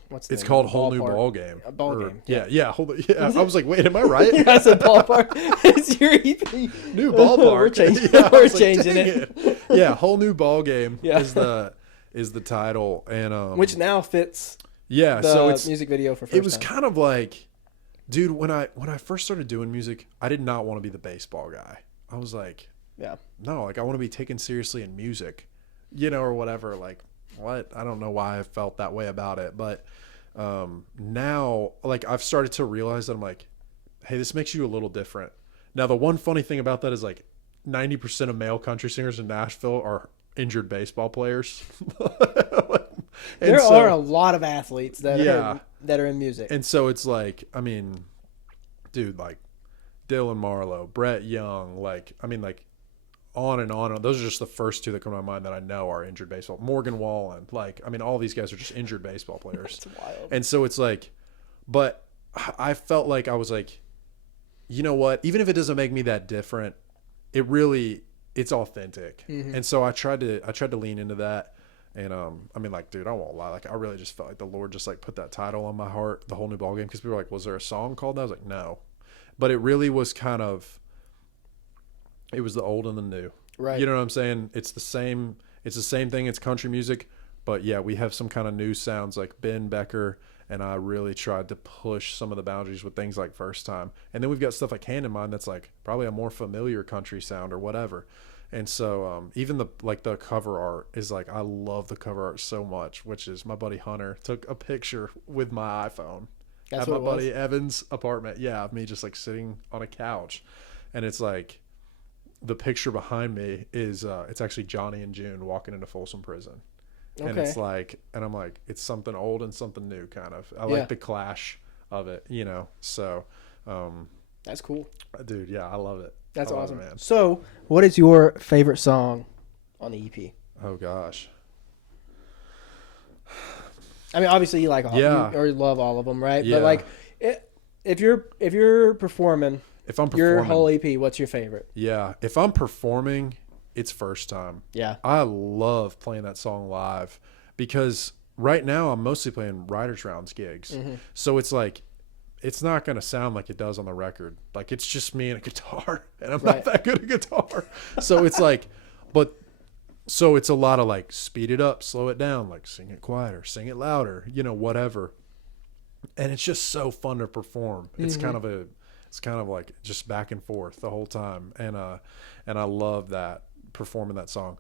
what's the It's name? called Whole New Ballpark. Ball Game. A ball game. Yeah. Yeah. I was like, wait, am I right? I said ballpark. It's your EP. New ballpark. We're changing, Yeah, I we're was like, changing dang it. Yeah, Whole New Ball Game Yeah. is the title, and Which now fits yeah, the so it's music video for first it was time. kind of like, dude, when I first started doing music, I did not want to be the baseball guy. I was like, Yeah. no, like I want to be taken seriously in music, or whatever. Like, what? I don't know why I felt that way about it, but now, like, I've started to realize that I'm like, hey, this makes you a little different. Now, the one funny thing about that is like 90% of male country singers in Nashville are injured baseball players. And There so- are a lot of athletes that Yeah. are in music. And so it's like, I mean, dude, like Dylan Marlowe, Brett Young, like, I mean, like, on and on. Those are just the first 2 that come to my mind that I know are injured baseball. Morgan Wallen, like, I mean, all these guys are just injured baseball players. That's wild. And so it's like, but I felt like I was like, you know what? Even if it doesn't make me that different, it's authentic. Mm-hmm. And so I tried to lean into that. And I mean, like, dude, I won't lie. Like, I really just felt like the Lord just like put that title on my heart, the Whole New Ball Game, because people were like, "Was there a song called that?" I was like, "No," but it really was kind of. It was the old and the new. Right. You know what I'm saying? It's the same. It's the same thing. It's country music, but yeah, we have some kind of new sounds like Ben Becker, and I really tried to push some of the boundaries with things like First Time, and then we've got stuff like Hand in Mind that's like probably a more familiar country sound or whatever. And so even the cover art is like, I love the cover art so much, which is my buddy Hunter took a picture with my iPhone That's at what my it was? buddy Evan's apartment. Yeah, of me just like sitting on a couch, and it's like the picture behind me is it's actually Johnny and June walking into Folsom Prison. And Okay. it's like, and I'm like, it's something old and something new, kind of. I Yeah. like the clash of it, so That's cool. dude, yeah, I love it. That's I love awesome. it, man. So, what is your favorite song on the EP? Oh gosh. I mean, obviously you like all, Yeah. or you love all of them, right? Yeah. But like, if you're performing If I'm your performing, whole EP, what's your favorite? yeah, if I'm performing, it's First Time. Yeah. I love playing that song live because right now I'm mostly playing Writers Rounds gigs. Mm-hmm. So it's like, it's not going to sound like it does on the record. Like, it's just me and a guitar, and I'm Right. not that good at guitar. So it's like, so it's a lot of like, speed it up, slow it down, like sing it quieter, sing it louder, whatever. And it's just so fun to perform. It's Mm-hmm. it's kind of like just back and forth the whole time. And I love that, performing that song.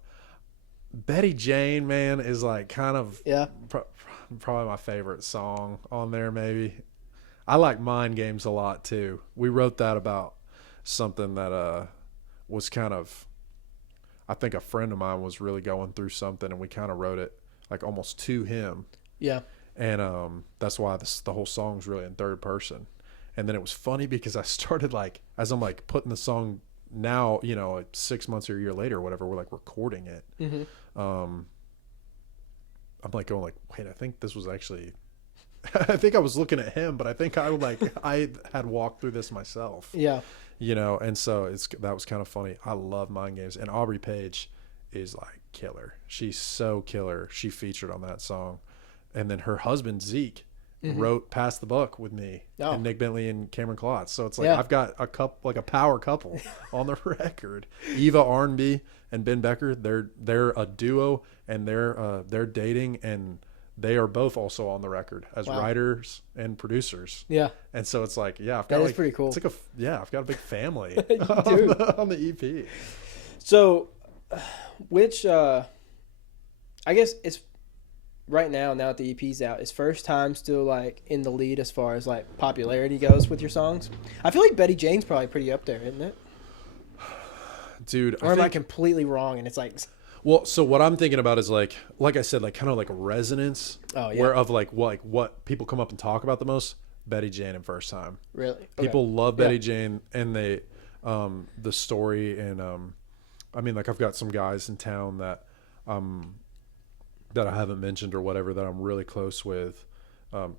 Betty Jane, man, is like kind of Yeah. probably my favorite song on there, maybe. I like Mind Games a lot too. We wrote that about something that was kind of, I think a friend of mine was really going through something, and we kind of wrote it like almost to him. Yeah. And that's why the whole song's really in third person. And then it was funny because I started like, as I'm like putting the song now, like 6 months or a year later or whatever, we're like recording it. Mm-hmm. I'm like going like, wait, I think this was actually, I think I was looking at him, but I think I had walked through this myself, Yeah. and so that was kind of funny. I love Mind Games, and Aubrey Page is like killer. She's so killer. She featured on that song. And then her husband, Zeke, wrote Pass the Buck with me and Nick Bentley and Cameron Klotz. So it's like, I've got a power couple on the record. Eva Arnby and Ben Becker, they're a duo, and they're dating, and they are both also on the record as writers and producers. Yeah. And so it's like, yeah, I've got That is like, pretty cool. It's like I've got a big family do. on the EP. So, which I guess it's right now that the EP's out, is First Time still like in the lead as far as like popularity goes with your songs? I feel like Betty Jane's probably pretty up there, isn't it? Dude, Or am I completely wrong? And it's like, Well, so what I'm thinking about is like I said, like kind of like a resonance. Oh, yeah. Where of like what people come up and talk about the most. Betty Jane and First Time. Really? People love Betty Jane, and they the story, and I mean, like I've got some guys in town that that I haven't mentioned or whatever that I'm really close with.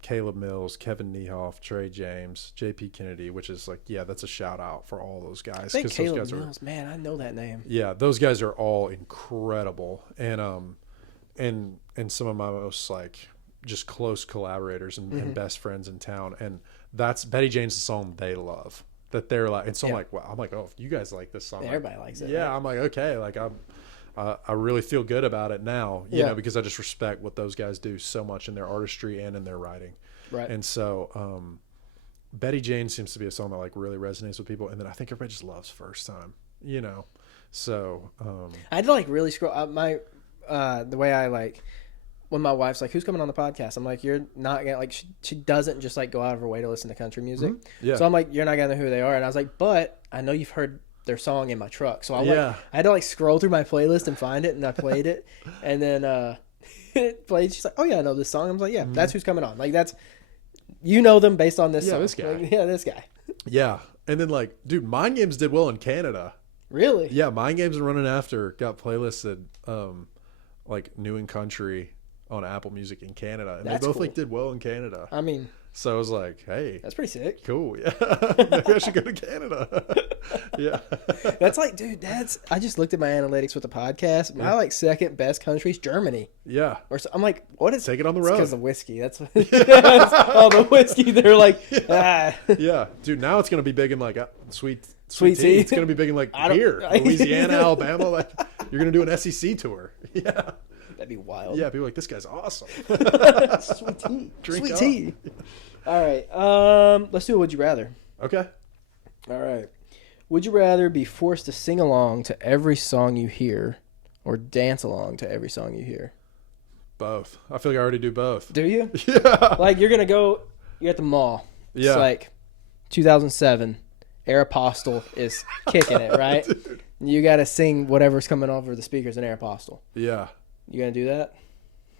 Caleb Mills, Kevin Niehoff, Trey James, JP Kennedy, which is like, yeah, that's a shout out for all those guys. I think Caleb those guys Mills, man, I know that name. Yeah, those guys are all incredible, and some of my most like just close collaborators and best friends in town, and that's Betty Jane's the song they love, that they're like, and so I'm like, wow, I'm like, oh, if you guys like this song, everybody likes it. Yeah, right? I'm like, okay, like I really feel good about it now, you know, because I just respect what those guys do so much in their artistry and in their writing, right? And so Betty Jane seems to be a song that like really resonates with people, and then I think everybody just loves First Time, you know, so I had to like really scroll up my the way I like. When my wife's like, who's coming on the podcast? I'm like, you're not gonna like, she doesn't just like go out of her way to listen to country music. Mm-hmm. Yeah. So I'm like, you're not gonna know who they are. And I was like, but I know you've heard their song in my truck. So I had to like scroll through my playlist and find it, and I played it, and then it played. She's like, oh yeah, I know this song. I was like, yeah, that's who's coming on. Like that's, you know them based on this song. This guy. Like, this guy. Yeah. And then like, dude, Mind Games did well in Canada. Really? Yeah. Mind Games and Running After got playlisted like new in country on Apple Music in Canada, and they both like did well in Canada. I mean, so I was like, hey, that's pretty sick. Cool. Yeah. Maybe I should go to Canada. Yeah. That's like, dude, I just looked at my analytics with the podcast. My like second best country is Germany. Yeah. Or so, I'm like, what is Take it on the road. Because of whiskey. That's all the whiskey. They're like, Yeah. Dude, now it's going to be big in like sweet tea. It's going to be big in like here, Louisiana, Alabama. Like you're going to do an SEC tour. Yeah. That'd be wild. Yeah, people are like, this guy's awesome. Sweet tea. Sweet tea. All right. Let's do a Would You Rather. Okay. All right. Would you rather be forced to sing along to every song you hear or dance along to every song you hear? Both. I feel like I already do both. Do you? Yeah. Like you're at the mall. Yeah. It's like 2007. Aeropostale is kicking it, right? Dude. You got to sing whatever's coming over the speakers in Aeropostale. Yeah. You gonna do that?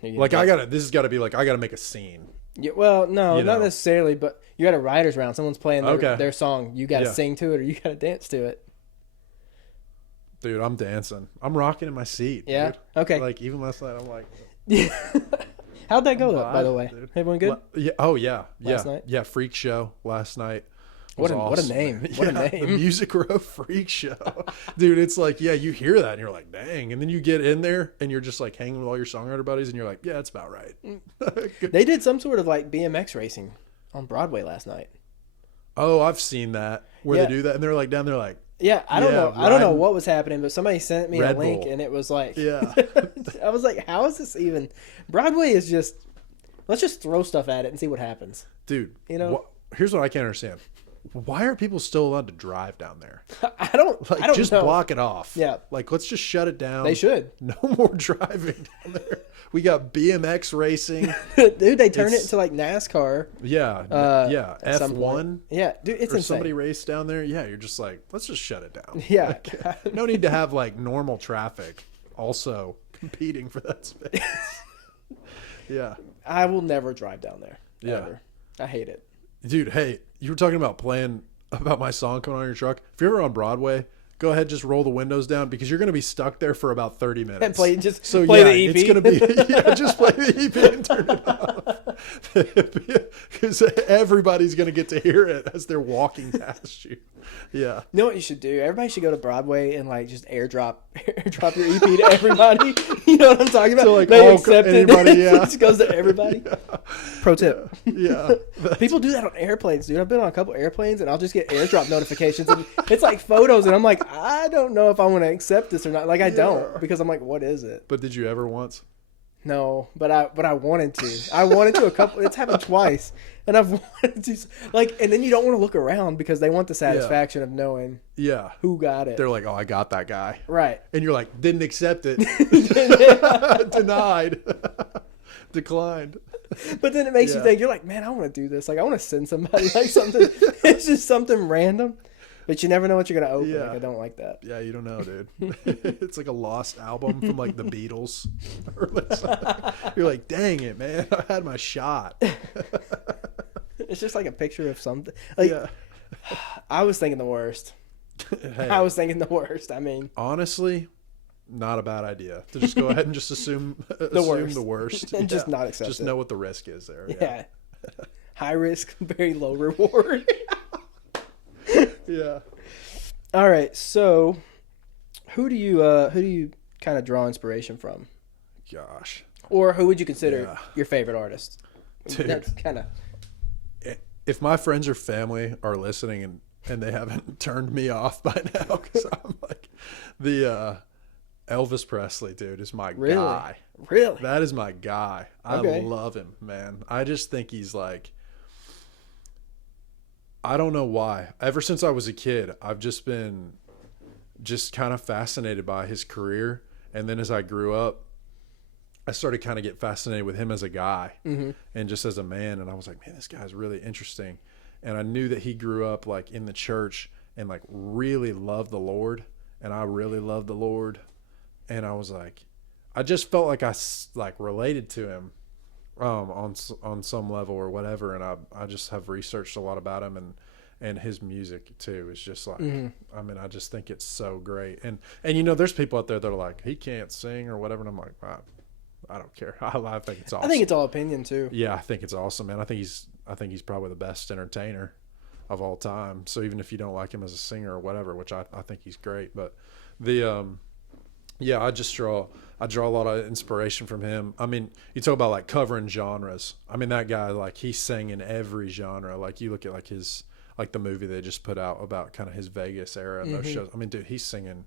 Like this has got to be like I got to make a scene. Yeah, well, no, not necessarily, but you got a writer's round. Someone's playing their song. You got to sing to it, or you got to dance to it. Dude, I'm dancing. I'm rocking in my seat. Yeah. Dude. Okay. Like even last night, I'm like. Yeah. How'd that go, by the way? Dude. Everyone good? Yeah. Oh yeah. Last night? Yeah. Freak show last night. What a name. What a name. The Music Row Freak Show. Dude, it's like, yeah, you hear that and you're like, dang. And then you get in there and you're just like hanging with all your songwriter buddies and you're like, yeah, that's about right. They did some sort of like BMX racing on Broadway last night. Oh, I've seen that where they do that and they're like down there like, yeah, I don't know. I don't know what was happening, but somebody sent me a link and it was like, yeah. I was like, how is this even? Broadway is just, let's just throw stuff at it and see what happens. Dude, you know, here's what I can't understand. Why are people still allowed to drive down there? I don't just know. Block it off. Yeah. Like, let's just shut it down. They should. No more driving down there. We got BMX racing. Dude, they turn it into like NASCAR. Yeah. F1. Yeah. Dude, it's insane. Somebody race down there. Yeah. You're just like, let's just shut it down. Yeah. Like, no need to have like normal traffic also competing for that space. Yeah. I will never drive down there. Yeah. Ever. I hate it. Dude, hey, you were talking about playing about my song coming on your truck. If you're ever on Broadway, go ahead, just roll the windows down because you're going to be stuck there for about 30 minutes. And play the EP. It's going to be, just play the EP and turn it off. Because everybody's going to get to hear it as they're walking past you. Yeah. You know what you should do? Everybody should go to Broadway and like just airdrop your EP to everybody. You know what I'm talking about? So like they accept anybody, it. Yeah. It just goes to everybody. Yeah. Pro tip. Yeah. People do that on airplanes, dude. I've been on a couple airplanes and I'll just get airdrop notifications and it's like photos and I'm like, I don't know if I want to accept this or not. Like I don't because I'm like, what is it? But did you ever once? No, but I wanted to. I wanted to a couple. It's happened twice, and I've wanted to like. And then you don't want to look around because they want the satisfaction of knowing who got it. They're like, oh, I got that guy, right? And you're like, didn't accept it, denied, declined. But then it makes you think. You're like, man, I want to do this. Like I want to send somebody like something. It's just something random. But you never know what you're gonna open. Yeah. Like, I don't like that. Yeah, you don't know, dude. It's like a lost album from like the Beatles. Or like something. You're like, dang it, man! I had my shot. It's just like a picture of something. Like, Yeah. I was thinking the worst. Hey, I was thinking the worst. I mean, honestly, not a bad idea to just go ahead and just assume the worst and just not accept just it. know what the risk is there. Yeah. High risk, very low reward. Yeah. All right. So, who do you kind of draw inspiration from, Gosh, or who would you consider Yeah. your favorite artist? Dude. That's kind of if my friends or family are listening and they haven't turned me off by now, because I'm like the Elvis Presley dude is my guy. Really. That is my guy. Okay. I love him, man. I just think he's like, I don't know why. Ever since I was a kid, I've just been just kind of fascinated by his career. And then as I grew up, I started kind of get fascinated with him as a guy and just as a man. And I was like, man, this guy's really interesting. And I knew that he grew up like in the church and like really loved the Lord. And I really loved the Lord. And I was like, I just felt like I like related to him on some level or whatever. And I just have researched a lot about him and his music too. Is just like, I mean, I just think it's so great. And you know, there's people out there that are like, he can't sing or whatever. And I'm like, I don't care. I think it's awesome. I think it's all opinion too. Yeah, I think it's awesome, man. I think he's probably the best entertainer of all time. So even if you don't like him as a singer or whatever, which I think he's great, but yeah, I draw a lot of inspiration from him. I mean, you talk about like covering genres. I mean, that guy, like, he sang in every genre. Like, you look at like his, like the movie they just put out about kind of his Vegas era and those shows. I mean, dude, he's singing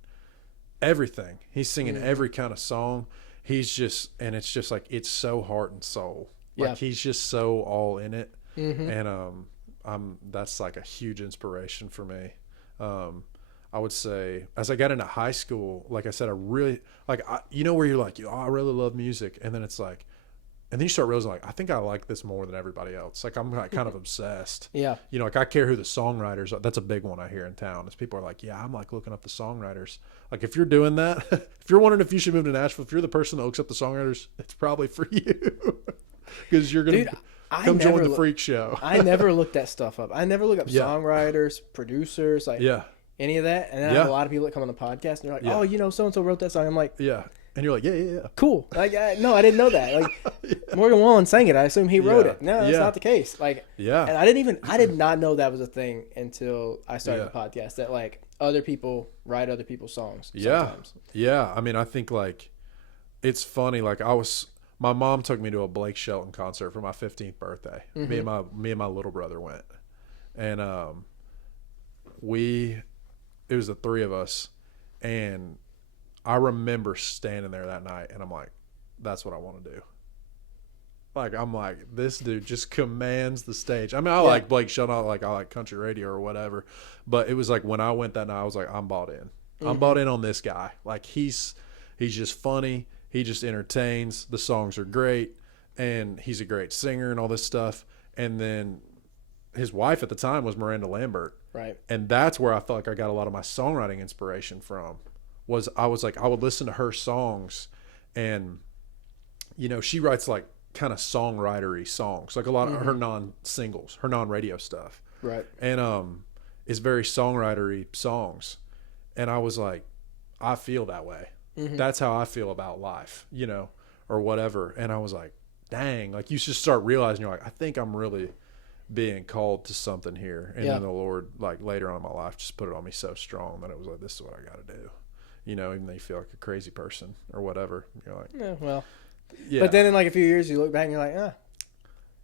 everything. He's singing every kind of song. He's just, and it's just like, it's so heart and soul. Like, he's just so all in it. And that's like a huge inspiration for me. I would say as I got into high school, like I said, I really you know, where you're like, I really love music. And then it's like, and then you start realizing like, I think I like this more than everybody else. Like, I'm like kind of obsessed. Yeah. You know, like I care who the songwriters are. That's a big one I hear in town is people are like, yeah, I'm like looking up the songwriters. Like, if you're doing that, if you're wondering if you should move to Nashville, if you're the person that looks up the songwriters, it's probably for you. Because you're going to come join the freak show. I never looked that stuff up. I never look up songwriters, producers, like any of that. And then I have a lot of people that come on the podcast and they're like, oh, you know, so-and-so wrote that song. I'm like, and you're like, yeah. Cool. Like, no, I didn't know that. Like, Morgan Wallen sang it. I assume he wrote it. No, that's not the case. Like, and I did not know that was a thing until I started the podcast, that like other people write other people's songs sometimes. Yeah. I mean, I think like, it's funny. Like, my mom took me to a Blake Shelton concert for my 15th birthday. Me and my little brother went. And, it was the three of us, and I remember standing there that night and I'm like, that's what I want to do. Like, I'm like, this dude just commands the stage. I mean, I like Blake Shelton, I like country radio or whatever, but it was like when I went that night, I was like, I'm bought in. I'm bought in on this guy. Like, he's just funny. He just entertains. The songs are great, and he's a great singer and all this stuff. And then his wife at the time was Miranda Lambert. Right. And that's where I felt like I got a lot of my songwriting inspiration from. I would listen to her songs, and, you know, she writes like kind of songwritery songs, like a lot of her non-singles, her non-radio stuff. Right. And it's very songwritery songs. And I was like, I feel that way. That's how I feel about life, you know, or whatever. And I was like, dang, like you just start realizing, you're like, I think I'm really being called to something here. And then the Lord, like later on in my life, just put it on me so strong that it was like, this is what I got to do. You know, even though you feel like a crazy person or whatever, you're like, but then in like a few years, you look back and you're like,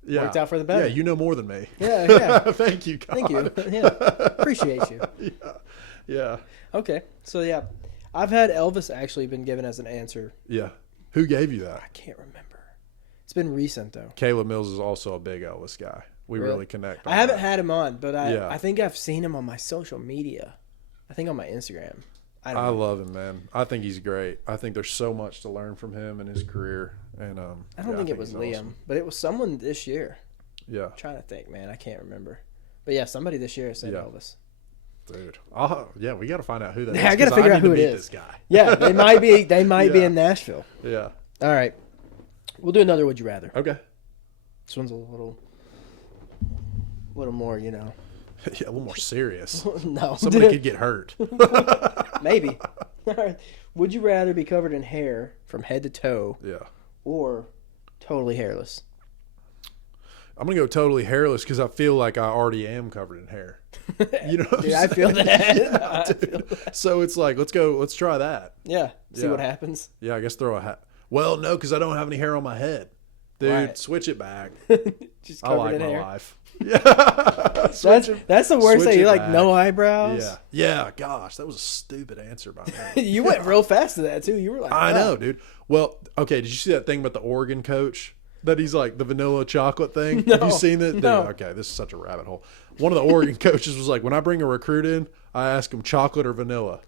worked out for the better. Yeah, you know more than me. Yeah. Thank you, God. Thank you. Yeah, appreciate you. Yeah. Okay, so I've had Elvis actually been given as an answer. Yeah. Who gave you that? I can't remember. It's been recent though. Caleb Mills is also a big Elvis guy. We really connect. I haven't had him on, but I think I've seen him on my social media. I think on my Instagram. I love him, man. I think he's great. I think there's so much to learn from him and his career. And I don't think it was Liam, awesome. But it was someone this year. Yeah. I'm trying to think, man. I can't remember. But yeah, somebody this year said Elvis. Dude, yeah, we got to find out who that is. I got to figure out who it is. This guy. Yeah, they might be. They might be in Nashville. Yeah. All right, we'll do another. Would you rather? Okay. This one's a little more, you know. Yeah, a little more serious. No, somebody could get hurt. Maybe. All right. Would you rather be covered in hair from head to toe? Yeah. Or totally hairless? I'm gonna go totally hairless because I feel like I already am covered in hair. You know, what dude, I feel that. Yeah, I feel that. So it's like, let's try that. Yeah, see what happens. Yeah, I guess throw a hat. Well, no, because I don't have any hair on my head, dude. Right. Switch it back. Just I like in my hair. life. Yeah, that's the worst thing. You're like back. No eyebrows. Yeah. Gosh, that was a stupid answer by me. You went real fast to that too. You were like, I know, dude. Well, okay. Did you see that thing about the Oregon coach? That he's like the vanilla chocolate thing. No, have you seen that? Dude, no. Okay, this is such a rabbit hole. One of the Oregon coaches was like, when I bring a recruit in, I ask him chocolate or vanilla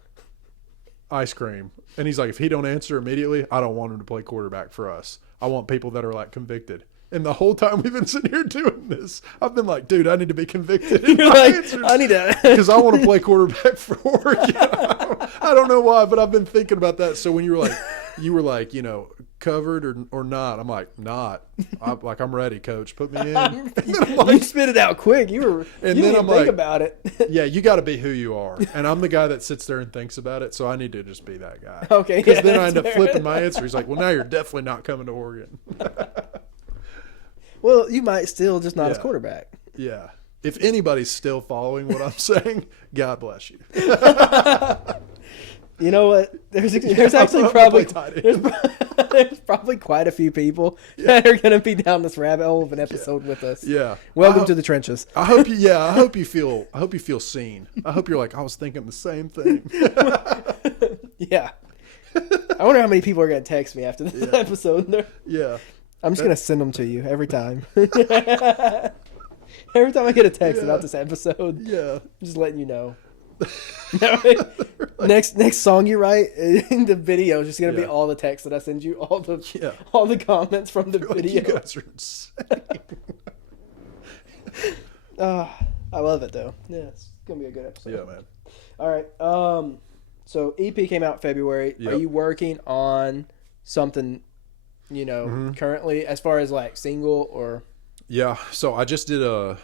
ice cream. And he's like, if he don't answer immediately, I don't want him to play quarterback for us. I want people that are like convicted. And the whole time we've been sitting here doing this, I've been like, dude, I need to be convicted. You're like, I need to. Because I want to play quarterback for Oregon. I don't know why, but I've been thinking about that. So when you were like, you know, covered or not, I'm like, not. I'm ready, coach. Put me in. And then I'm like, you spit it out quick. You were. And you then didn't I'm think like, about it. Yeah, you got to be who you are. And I'm the guy that sits there and thinks about it. So I need to just be that guy. Okay. Because Yeah, then I end up fair. flipping my answer. He's like, well, now you're definitely not coming to Oregon. Well, you might still just not as quarterback. Yeah. If anybody's still following what I'm saying, God bless you. You know what? There's actually probably there's probably quite a few people that are going to be down this rabbit hole of an episode with us. Yeah. Welcome to the trenches. I hope you feel seen. I hope you're like, I was thinking the same thing. Yeah. I wonder how many people are going to text me after this episode. Yeah. I'm just going to send them to you every time. Every time I get a text about this episode. Yeah. I'm just letting you know. Next song you write in the video is just gonna be all the text that I send you, all the comments from the video. Like, you guys are insane. I love it though. Yeah, it's gonna be a good episode. Yeah, man. All right. So EP came out February. Yep. Are you working on something, you know, currently as far as like single or? Yeah. So I just did a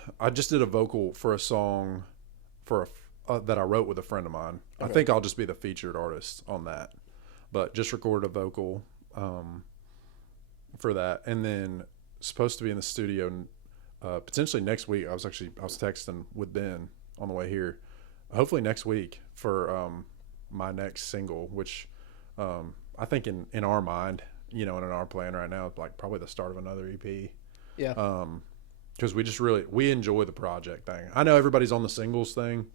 vocal for a song for that I wrote with a friend of mine. Okay. I think I'll just be the featured artist on that, but just recorded a vocal for that, and then supposed to be in the studio potentially next week. I was texting with Ben on the way here. Hopefully next week for my next single, which I think in our mind, you know, and in our plan right now, like probably the start of another EP. Yeah. Because we enjoy the project thing. I know everybody's on the singles thing.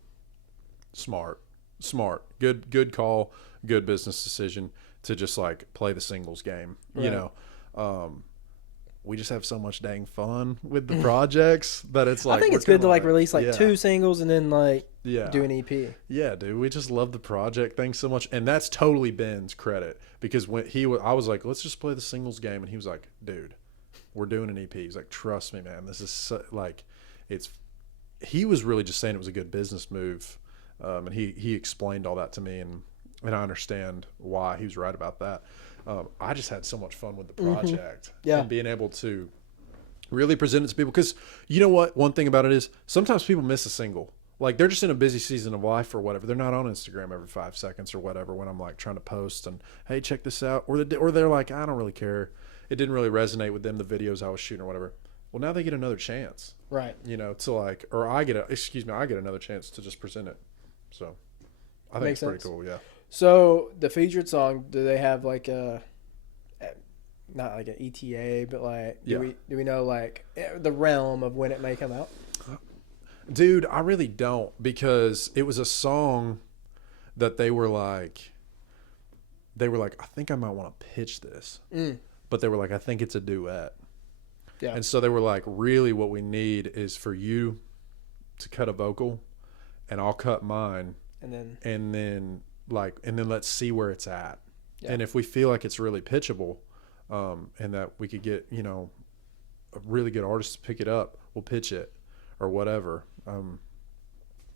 Smart, good call, good business decision to just like play the singles game. Right. You know, we just have so much dang fun with the projects that it's like, I think it's good to like release like 2 singles and then like do an EP. Yeah, dude, we just love the project thing so much, and that's totally Ben's credit because when I was like, let's just play the singles game, and he was like, dude, we're doing an EP. He's like, trust me, man, this is so, like, he was really just saying it was a good business move. And he explained all that to me, and I understand why he was right about that. I just had so much fun with the project and being able to really present it to people. Because you know what? One thing about it is sometimes people miss a single. Like they're just in a busy season of life or whatever. They're not on Instagram every 5 seconds or whatever when I'm like trying to post and, hey, check this out. Or they're like, I don't really care. It didn't really resonate with them, the videos I was shooting or whatever. Well, now they get another chance. Right. You know, to like, or I get another chance to just present it. So I think it's pretty cool, yeah. So the featured song, do they have like not like an ETA, but like do we know like the realm of when it may come out? Dude, I really don't, because it was a song that they were like, I think I might want to pitch this. But they were like, I think it's a duet. Yeah. And so they were like, really what we need is for you to cut a vocal and I'll cut mine, and then let's see where it's at. Yeah. And if we feel like it's really pitchable, and that we could get, you know, a really good artist to pick it up, we'll pitch it or whatever.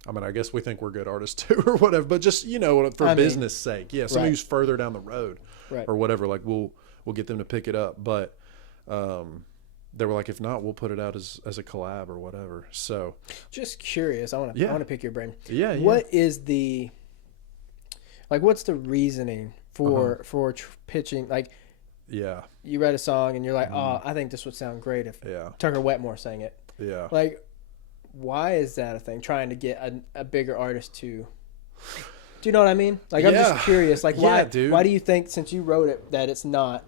I mean, I guess we think we're good artists too or whatever, but just, for business sake. Yeah. Somebody who's further down the road or whatever, like we'll get them to pick it up. But, they were like, if not, we'll put it out as a collab or whatever. So just curious. I want to pick your brain. Yeah. What is what's the reasoning for pitching? Like, yeah, you read a song and you're like, oh, I think this would sound great if Tucker Wetmore sang it. Yeah. Like, why is that a thing? Trying to get a bigger artist to, do you know what I mean? Like, I'm just curious. Like, why do you think, since you wrote it, that it's not?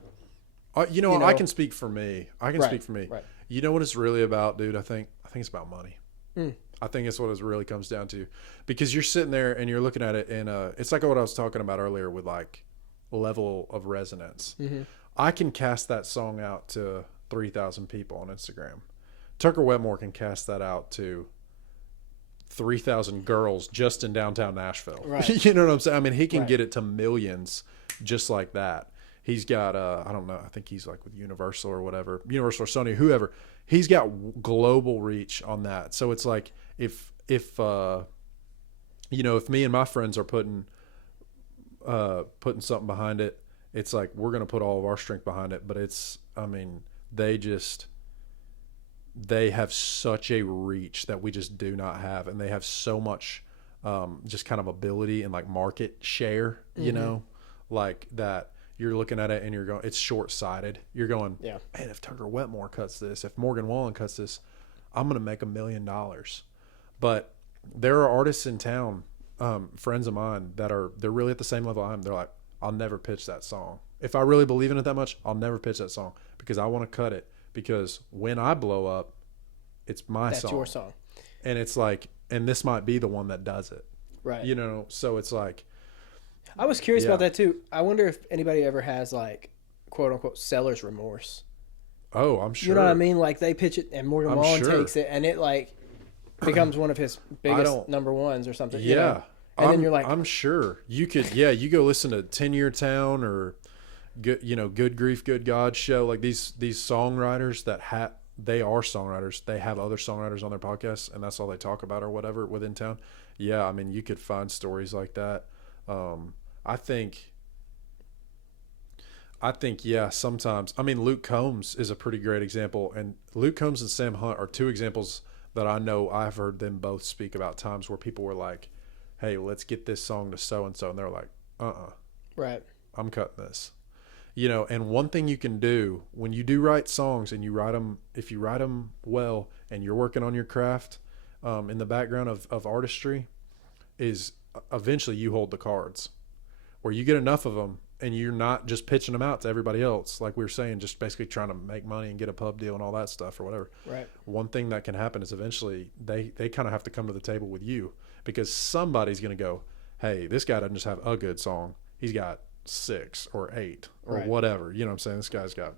I can speak for me. Speak for me. Right. You know what it's really about, dude? I think it's about money. I think it's what it really comes down to, because you're sitting there and you're looking at it, and it's like what I was talking about earlier with like level of resonance. Mm-hmm. I can cast that song out to 3,000 people on Instagram. Tucker Wetmore can cast that out to 3,000 girls just in downtown Nashville. Right. You know what I'm saying? I mean, he can get it to millions just like that. He's got, I don't know, I think he's like with Universal or whatever, Universal or Sony, whoever. He's got global reach on that. So it's like if me and my friends are putting something behind it, it's like we're going to put all of our strength behind it. But they have such a reach that we just do not have. And they have so much just kind of ability and like market share, like that. You're looking at it and you're going, it's short-sighted. You're going, man, if Tucker Wetmore cuts this, if Morgan Wallen cuts this, I'm going to make $1 million. But there are artists in town, friends of mine, they're really at the same level I am. They're like, I'll never pitch that song. If I really believe in it that much, I'll never pitch that song because I want to cut it, because when I blow up, it's my song. That's your song. And it's like, and this might be the one that does it. Right. So it's like, I was curious about that too. I wonder if anybody ever has like quote unquote seller's remorse. Oh, I'm sure. You know what I mean? Like they pitch it and Morgan Wallen takes it and it like becomes one of his biggest number ones or something. Yeah. And then you're like, I'm sure you could. Yeah, you go listen to 10 Year Town or Good Grief, Good God show. Like these songwriters they are songwriters. They have other songwriters on their podcasts, and that's all they talk about or whatever within town. Yeah, I mean, you could find stories like that. I think, yeah, sometimes. I mean, Luke Combs is a pretty great example. And Luke Combs and Sam Hunt are two examples that I know I've heard them both speak about times where people were like, hey, let's get this song to so-and-so. And they're like, right, I'm cutting this. And one thing you can do when you do write songs and if you write them well and you're working on your craft in the background of artistry, is eventually you hold the cards, where you get enough of them and you're not just pitching them out to everybody else. Like we were saying, just basically trying to make money and get a pub deal and all that stuff or whatever. Right. One thing that can happen is eventually they kind of have to come to the table with you, because somebody's going to go, hey, this guy doesn't just have a good song. He's got 6 or 8 or whatever. You know what I'm saying? This guy's got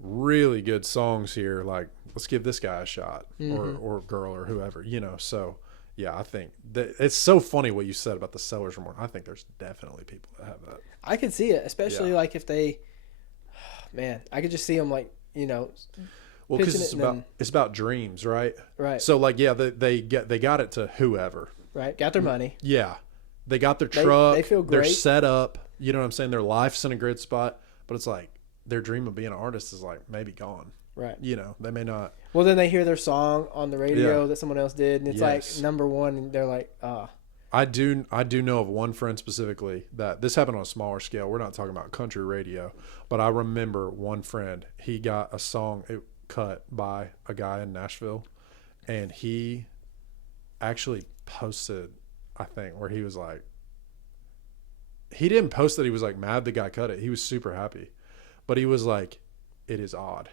really good songs here. Like, let's give this guy a shot, or girl or whoever, so yeah, I think that it's so funny what you said about the seller's remorse. I think there's definitely people that have that. I could see it, especially like if they, man, I could just see them like, well, because it's about dreams, right? Right. So like, yeah, they got it to whoever. Right. Got their money. Yeah. They got their truck. They feel great. They're set up. You know what I'm saying? Their life's in a good spot, but it's like their dream of being an artist is like maybe gone. Right. They may not. Well, then they hear their song on the radio that someone else did, and it's like number one, and they're like, I do know of one friend specifically that this happened on a smaller scale. We're not talking about country radio, but I remember one friend, he got a song cut by a guy in Nashville, and he actually posted, I think, where he was like, he didn't post that he was like mad the guy cut it. He was super happy, but he was like, it is odd.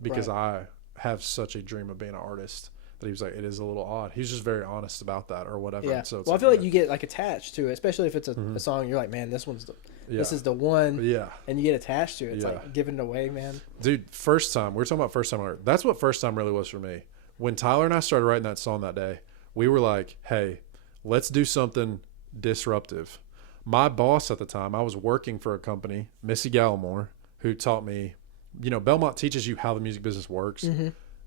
Because I have such a dream of being an artist, that he was like, it is a little odd. He's just very honest about that or whatever. Yeah. So I feel like you get like attached to it, especially if it's a song. You're like, man, this is the one. Yeah. And you get attached to it. It's like giving it away, man. Dude, first time. We're talking about first time. That's what first time really was for me. When Tyler and I started writing that song that day, we were like, hey, let's do something disruptive. My boss at the time, I was working for a company, Missy Gallimore, who taught me, Belmont teaches you how the music business works.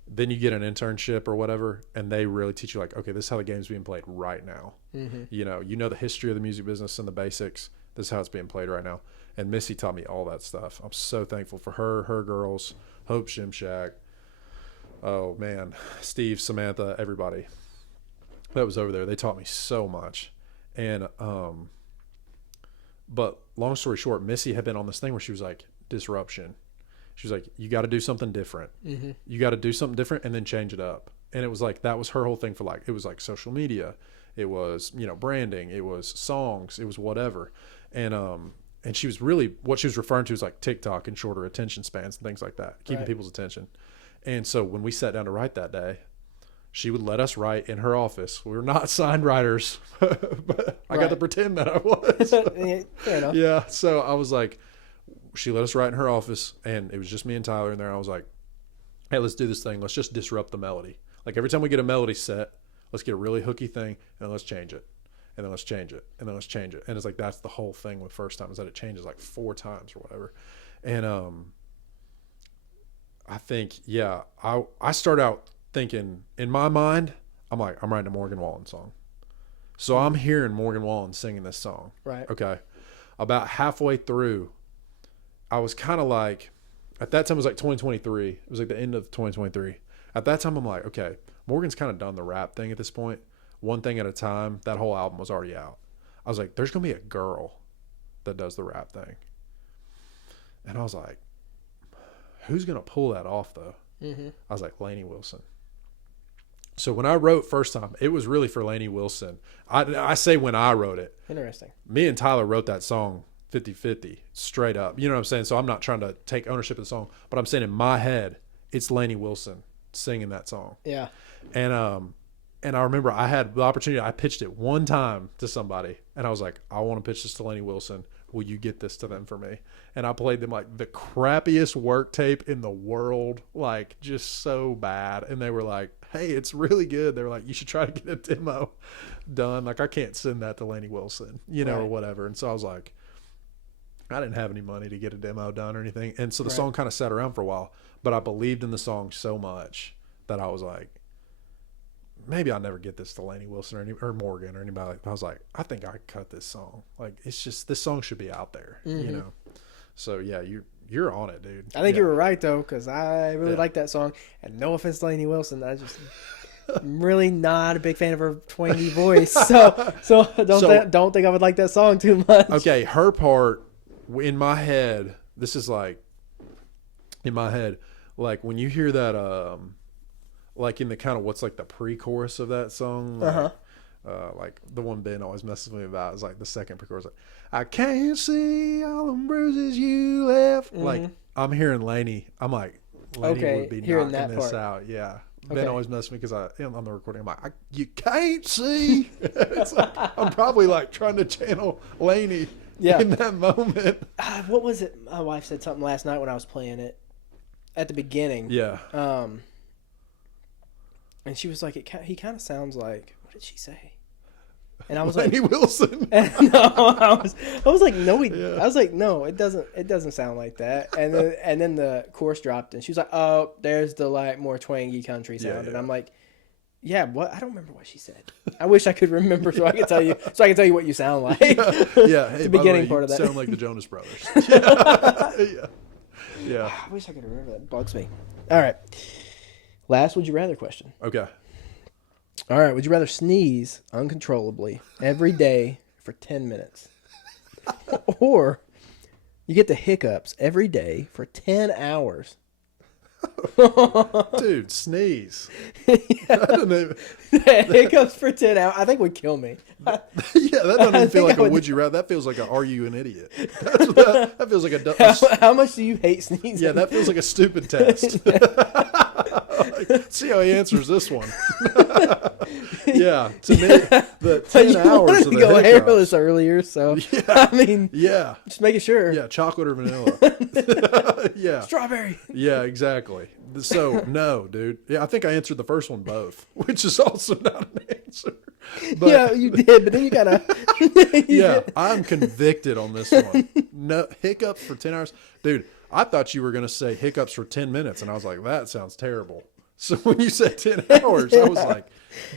then you get an internship or whatever, and they really teach you like, okay, this is how the game's being played right now. You know the history of the music business and the basics. This is how it's being played right now. And Missy taught me all that stuff. I'm so thankful for her girls, Hope, Shimshak. Oh man, Steve, Samantha, everybody that was over there. They taught me so much. And but long story short, Missy had been on this thing where she was like, disruption. She was like, you got to do something different. You got to do something different and then change it up. And it was like, that was her whole thing for like, it was like social media. It was, you know, branding. It was songs. It was whatever. And she was really, what she was referring to was like TikTok and shorter attention spans and things like that, keeping people's attention. And so when we sat down to write that day, she would let us write in her office. We were not signed writers, but I got to pretend that I was. Fair enough. Yeah. So I was like, she let us write in her office, and it was just me and Tyler in there. I was like, hey, let's do this thing. Let's just disrupt the melody. Like every time we get a melody set, let's get a really hooky thing, and let's change it. And then let's change it. And then let's change it. And it's like, that's the whole thing with First Time, is that it changes like 4 times or whatever. And I think, yeah, I start out thinking, in my mind, I'm like, I'm writing a Morgan Wallen song. So I'm hearing Morgan Wallen singing this song. Right. Okay. About halfway through, I was kind of like, at that time it was like 2023. It was like the end of 2023. At that time, I'm like, okay, Morgan's kind of done the rap thing at this point. One thing at a time. That whole album was already out. I was like, there's going to be a girl that does the rap thing. And I was like, who's going to pull that off though? I was like, Lainey Wilson. So when I wrote First Time, it was really for Lainey Wilson. I say when I wrote it. Interesting. Me and Tyler wrote that song 50-50, straight up. You know what I'm saying? So I'm not trying to take ownership of the song, but I'm saying in my head, it's Lainey Wilson singing that song. Yeah. And I remember I had the opportunity. I pitched it one time to somebody, and I was like, I want to pitch this to Lainey Wilson. Will you get this to them for me? And I played them like the crappiest work tape in the world, like just so bad. And they were like, hey, it's really good. They were like, you should try to get a demo done. Like, I can't send that to Lainey Wilson, you know, or whatever. And so I was like, I didn't have any money to get a demo done or anything. And so the song kind of sat around for a while, but I believed in the song so much that I was like, maybe I'll never get this to Lainey Wilson or Morgan or anybody. I was like, I think I could cut this song. Like, it's just, this song should be out there, you know? So yeah, you're on it, dude. I think you were right though, because I really like that song. And no offense to Lainey Wilson, I'm really not a big fan of her twangy voice. So don't think I would like that song too much. Okay, her part in my head. This is like in my head, like when you hear that, like in the kind of what's like the pre-chorus of that song, like, like the one Ben always messes with me about is like the second pre-chorus, like, I can't see all the bruises you left. Like I'm hearing Lainey. I'm like, Lainey would be knocking this out. Yeah. Ben always messes with me because on the recording, I'm like, you can't see. It's like, I'm probably like trying to channel Lainey in that moment. What was it? My wife said something last night when I was playing it at the beginning. Yeah. And she was like, he kind of sounds like, what did she say? And I was Lainey like, Wilson. No, I was like, no, I was like, no, it doesn't sound like that. And then the chorus dropped, and she was like, oh, there's the like more twangy country sound, and I'm like, yeah, what? I don't remember what she said. I wish I could remember so I could tell you what you sound like. Yeah, hey, the beginning part of that. Sound like the Jonas Brothers. Yeah. I wish I could remember that. It bugs me. All right. Last would you rather question. Okay. All right. Would you rather sneeze uncontrollably every day for 10 minutes? Or you get the hiccups every day for 10 hours? Dude, sneeze. Hiccups for 10 hours. I think would kill me. Yeah, that doesn't even feel like a would you rather. That feels like a are you an idiot? That feels like a how much do you hate sneezing? Yeah, that feels like a stupid test. See how he answers this one. Yeah, to me, the 10 hours of the go hiccups. hairless earlier, so I mean, just making sure. Yeah, chocolate or vanilla. Yeah, strawberry. Yeah, exactly. So no, dude. Yeah, I think I answered the first one both, which is also not an answer. But, yeah, you did, but then you gotta. I'm convicted on this one. No hiccups for 10 hours, dude. I thought you were gonna say hiccups for 10 minutes, and I was like, that sounds terrible. So when you said 10 hours, I was like,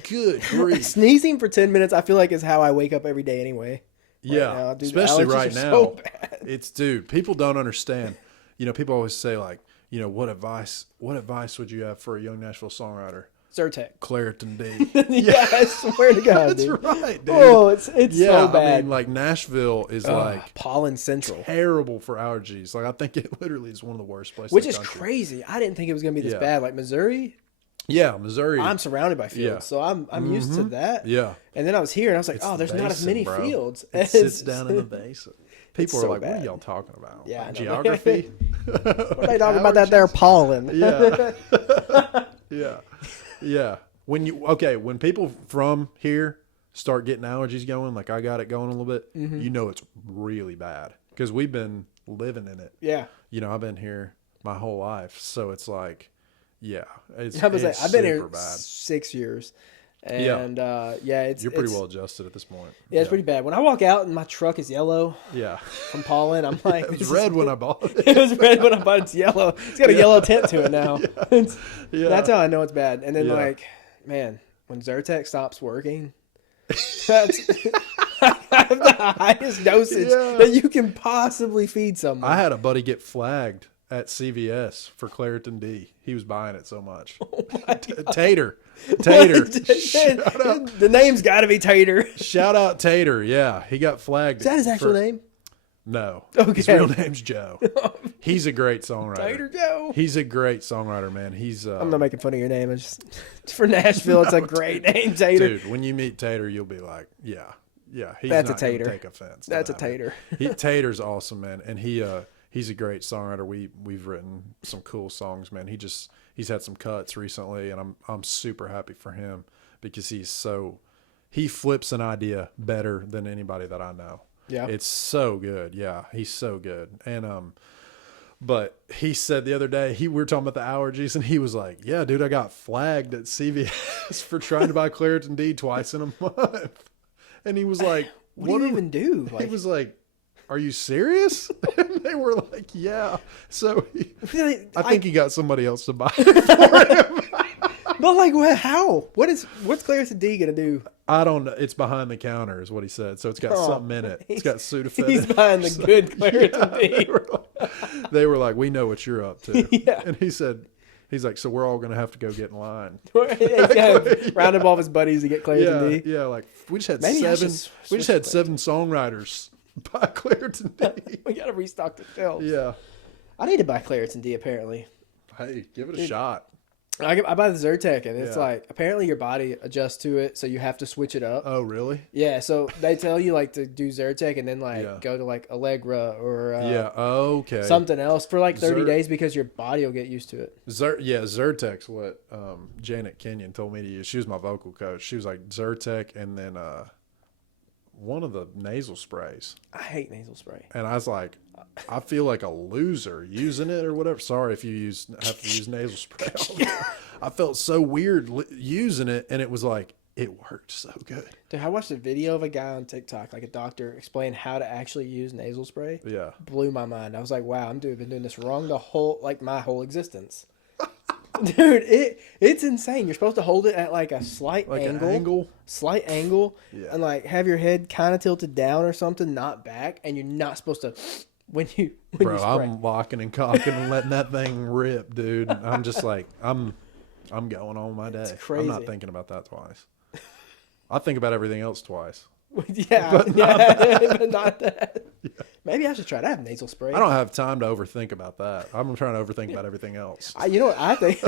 good grief. Sneezing for 10 minutes, I feel like is how I wake up every day anyway. Yeah, right now, dude, especially right now. So bad. It's, dude, people don't understand. You know, people always say like, you know, what advice would you have for a young Nashville songwriter? Zyrtec. Claritin D. Yeah, I swear to God, That's dude. right, dude. Oh, it's so bad. I mean, like Nashville is like pollen central. Terrible for allergies. Like I think it literally is one of the worst places. Which is crazy. I didn't think it was gonna be this bad. Like Missouri. Yeah, Missouri. I'm surrounded by fields, so I'm used to that. Yeah. And then I was here, and I was like, there's not as many fields. It sits down in the basin. People are like, bad. what are y'all talking about? Yeah, geography? What are they talking about that there pollen? Yeah. Yeah. When people from here start getting allergies going, like I got it going a little bit, you know it's really bad. Because we've been living in it. Yeah. You know, I've been here my whole life. So it's like, it's I've been here bad. 6 years. And you're pretty well adjusted at this point. Yeah, it's pretty bad. When I walk out and my truck is yellow from pollen, I'm like, it was red when I bought it. It was red when I bought it. It's yellow. It's got a yellow tint to it now. That's how I know it's bad. And then like, man, when Zyrtec stops working, that's I have the highest dosage that you can possibly feed someone. I had a buddy get flagged at CVS for Claritin D. He was buying it so much. Oh my God. Tater. The name's got to be Tater. Shout out Tater. Yeah, he got flagged. Is that his actual name? No. Okay. His real name's Joe. He's a great songwriter. Tater Joe. He's a great songwriter, man. He's. I'm not making fun of your name. It's just for Nashville. It's a great name, Tater. Dude, when you meet Tater, you'll be like, yeah. He's That's not a Tater. Take offense. That's a Tater. Tater's awesome, man, and he's a great songwriter. We've written some cool songs, man. He's had some cuts recently, and I'm super happy for him because he flips an idea better than anybody that I know. Yeah, it's so good. Yeah, he's so good. And but he said the other day we were talking about the allergies, and he was like, "Yeah, dude, I got flagged at CVS for trying to buy Claritin D twice in a month." And he was like, "What do you even do?" He was like, "Are you serious?" And they were like, "Yeah." So I think he got somebody else to buy it for him. But like, how? What's Claritin D gonna do? I don't know. It's behind the counter, is what he said. So it's got something in it. It's got Sudafed. He's buying the good Claritin D. They were like, "We know what you're up to." Yeah. And he said, he's like, "So we're all gonna have to go get in line." Round up all of his buddies to get Claritin D. Yeah, like we just had seven songwriters buy Claritin D. We gotta restock the shelves. Yeah. I need to buy Claritin D apparently. Hey, give it a shot. I buy the Zyrtec, and it's like apparently your body adjusts to it, so you have to switch it up. Oh, really? Yeah, so they tell you like to do Zyrtec and then go to like Allegra or something else for like 30 days because your body will get used to it. Zyrtec's what Janet Kenyon told me to use. She was my vocal coach. She was like Zyrtec and then one of the nasal sprays. I hate nasal spray. And I was like, I feel like a loser using it or whatever. Sorry if you have to use nasal spray. I felt so weird using it, and it was like, it worked so good. Dude, I watched a video of a guy on TikTok, like a doctor, explain how to actually use nasal spray. Yeah. Blew my mind. I was like, wow, been doing this wrong my whole existence. Dude, it's insane. You're supposed to hold it at like a slight angle. Slight angle. Yeah. And like have your head kind of tilted down or something, not back, and you're not supposed to when you spray. I'm locking and cocking and letting that thing rip, dude. I'm just like I'm going on my day. It's crazy. I'm not thinking about that twice. I think about everything else twice. But not that. Yeah. Maybe I should try to have nasal spray. I don't have time to overthink about that. I'm trying to overthink about everything else. You know what I think?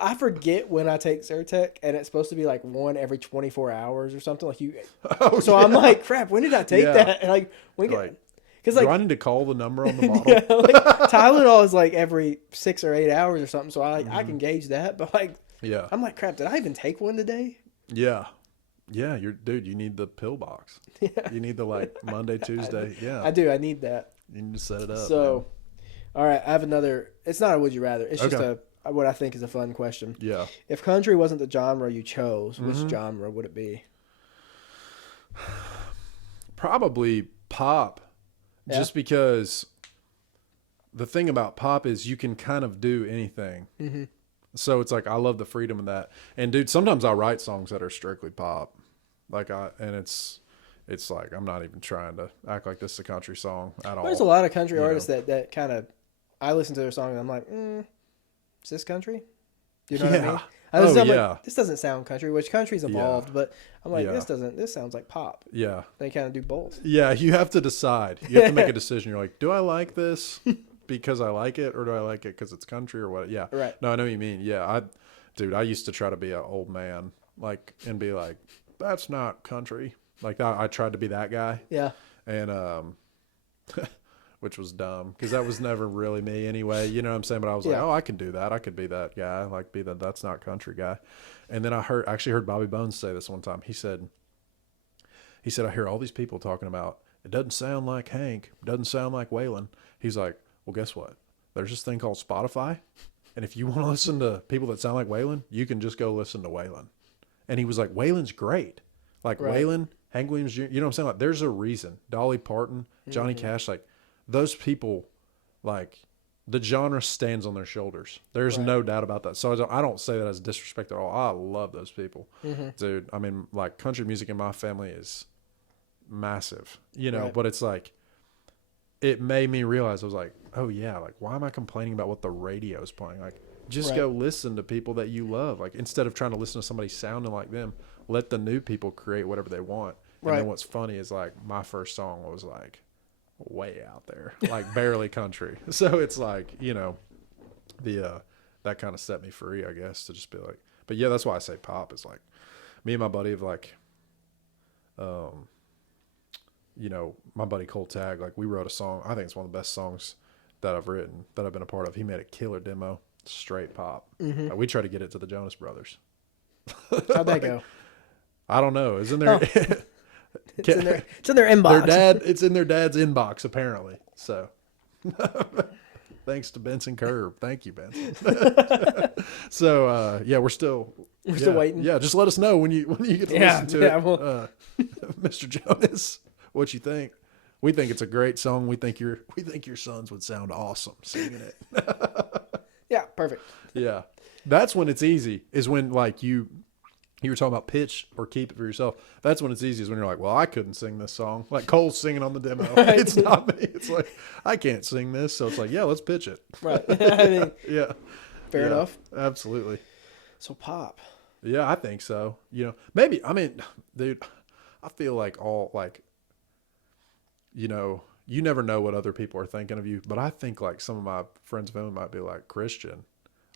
I forget when I take Zyrtec, and it's supposed to be like one every 24 hours or something. Like I'm like, crap. When did I take that? And like because do I need to call the number on the bottle? Yeah, like Tylenol is like every 6 or 8 hours or something. So I can gauge that. But like, I'm like, crap. Did I even take one today? Yeah. Yeah, you need the pill box. Yeah. You need the Monday, Tuesday. Yeah. I do. I need that. You need to set it up. So, all right, I have another. It's not a would you rather. It's just what I think is a fun question. Yeah. If country wasn't the genre you chose, which genre would it be? Probably pop. Yeah. Just because the thing about pop is you can kind of do anything. Mm-hmm. So it's like I love the freedom of that. And dude, sometimes I write songs that are strictly pop. It's like I'm not even trying to act like this is a country song at all. There's a lot of country artists that kind of I listen to their song and I'm like, is this country? You know what I mean? Like, this doesn't sound country, which country's evolved, but I'm like, this sounds like pop. Yeah. They kind of do both. Yeah, you have to decide. You have to make a decision. You're like, do I like this because I like it, or do I like it because it's country or what? Yeah. Right. No, I know what you mean. Yeah. I used to try to be an old man, like, and be like, that's not country. Like that, I tried to be that guy. Yeah. And, which was dumb because that was never really me anyway. You know what I'm saying? But I was like, oh, I can do that. I could be that guy, like be that's not country guy. And then I actually heard Bobby Bones say this one time. He said, I hear all these people talking about, it doesn't sound like Hank, it doesn't sound like Waylon. He's like, well, guess what? There's this thing called Spotify. And if you want to listen to people that sound like Waylon, you can just go listen to Waylon. And he was like, Waylon's great. Like Waylon, Hank Williams Jr., you know what I'm saying? Like, there's a reason. Dolly Parton, Johnny Cash, like those people, like the genre stands on their shoulders. There's no doubt about that. So I don't say that as disrespect at all. I love those people. Dude, I mean, like country music in my family is massive, you know, but it's like, it made me realize, I was like, oh yeah, like why am I complaining about what the radio is playing? Like just go listen to people that you love. Like instead of trying to listen to somebody sounding like them, let the new people create whatever they want. And then what's funny is like my first song was like way out there, like barely country. So it's like, you know, that kind of set me free, I guess, to just be like, but yeah, that's why I say pop is like, me and my buddy have like, you know, my buddy Cole Tagg, like we wrote a song. I think it's one of the best songs that I've written, that I've been a part of. He made a killer demo, straight pop. Like, we tried to get it to the Jonas Brothers. How'd that go? I don't know. It's in their, it's in their inbox. It's in their dad's inbox apparently. So, thanks to Benson Curb. Thank you, Benson. So, yeah, we're still waiting. Yeah, just let us know when you get to listen to it, Mr. Jonas, what you think. We think it's a great song. We think your sons would sound awesome singing it. Yeah, perfect. Yeah, that's when it's easy. Is when like you were talking about pitch or keep it for yourself. That's when it's easy, is when you're like, well, I couldn't sing this song. Like Cole's singing on the demo. Right. It's not me. It's like, I can't sing this. So it's like, yeah, let's pitch it. Right. I mean, yeah. Fair enough. Absolutely. So pop. Yeah, I think so. You know, maybe, I mean, dude, I feel like you know, you never know what other people are thinking of you, but I think like some of my friends and family might be like Christian,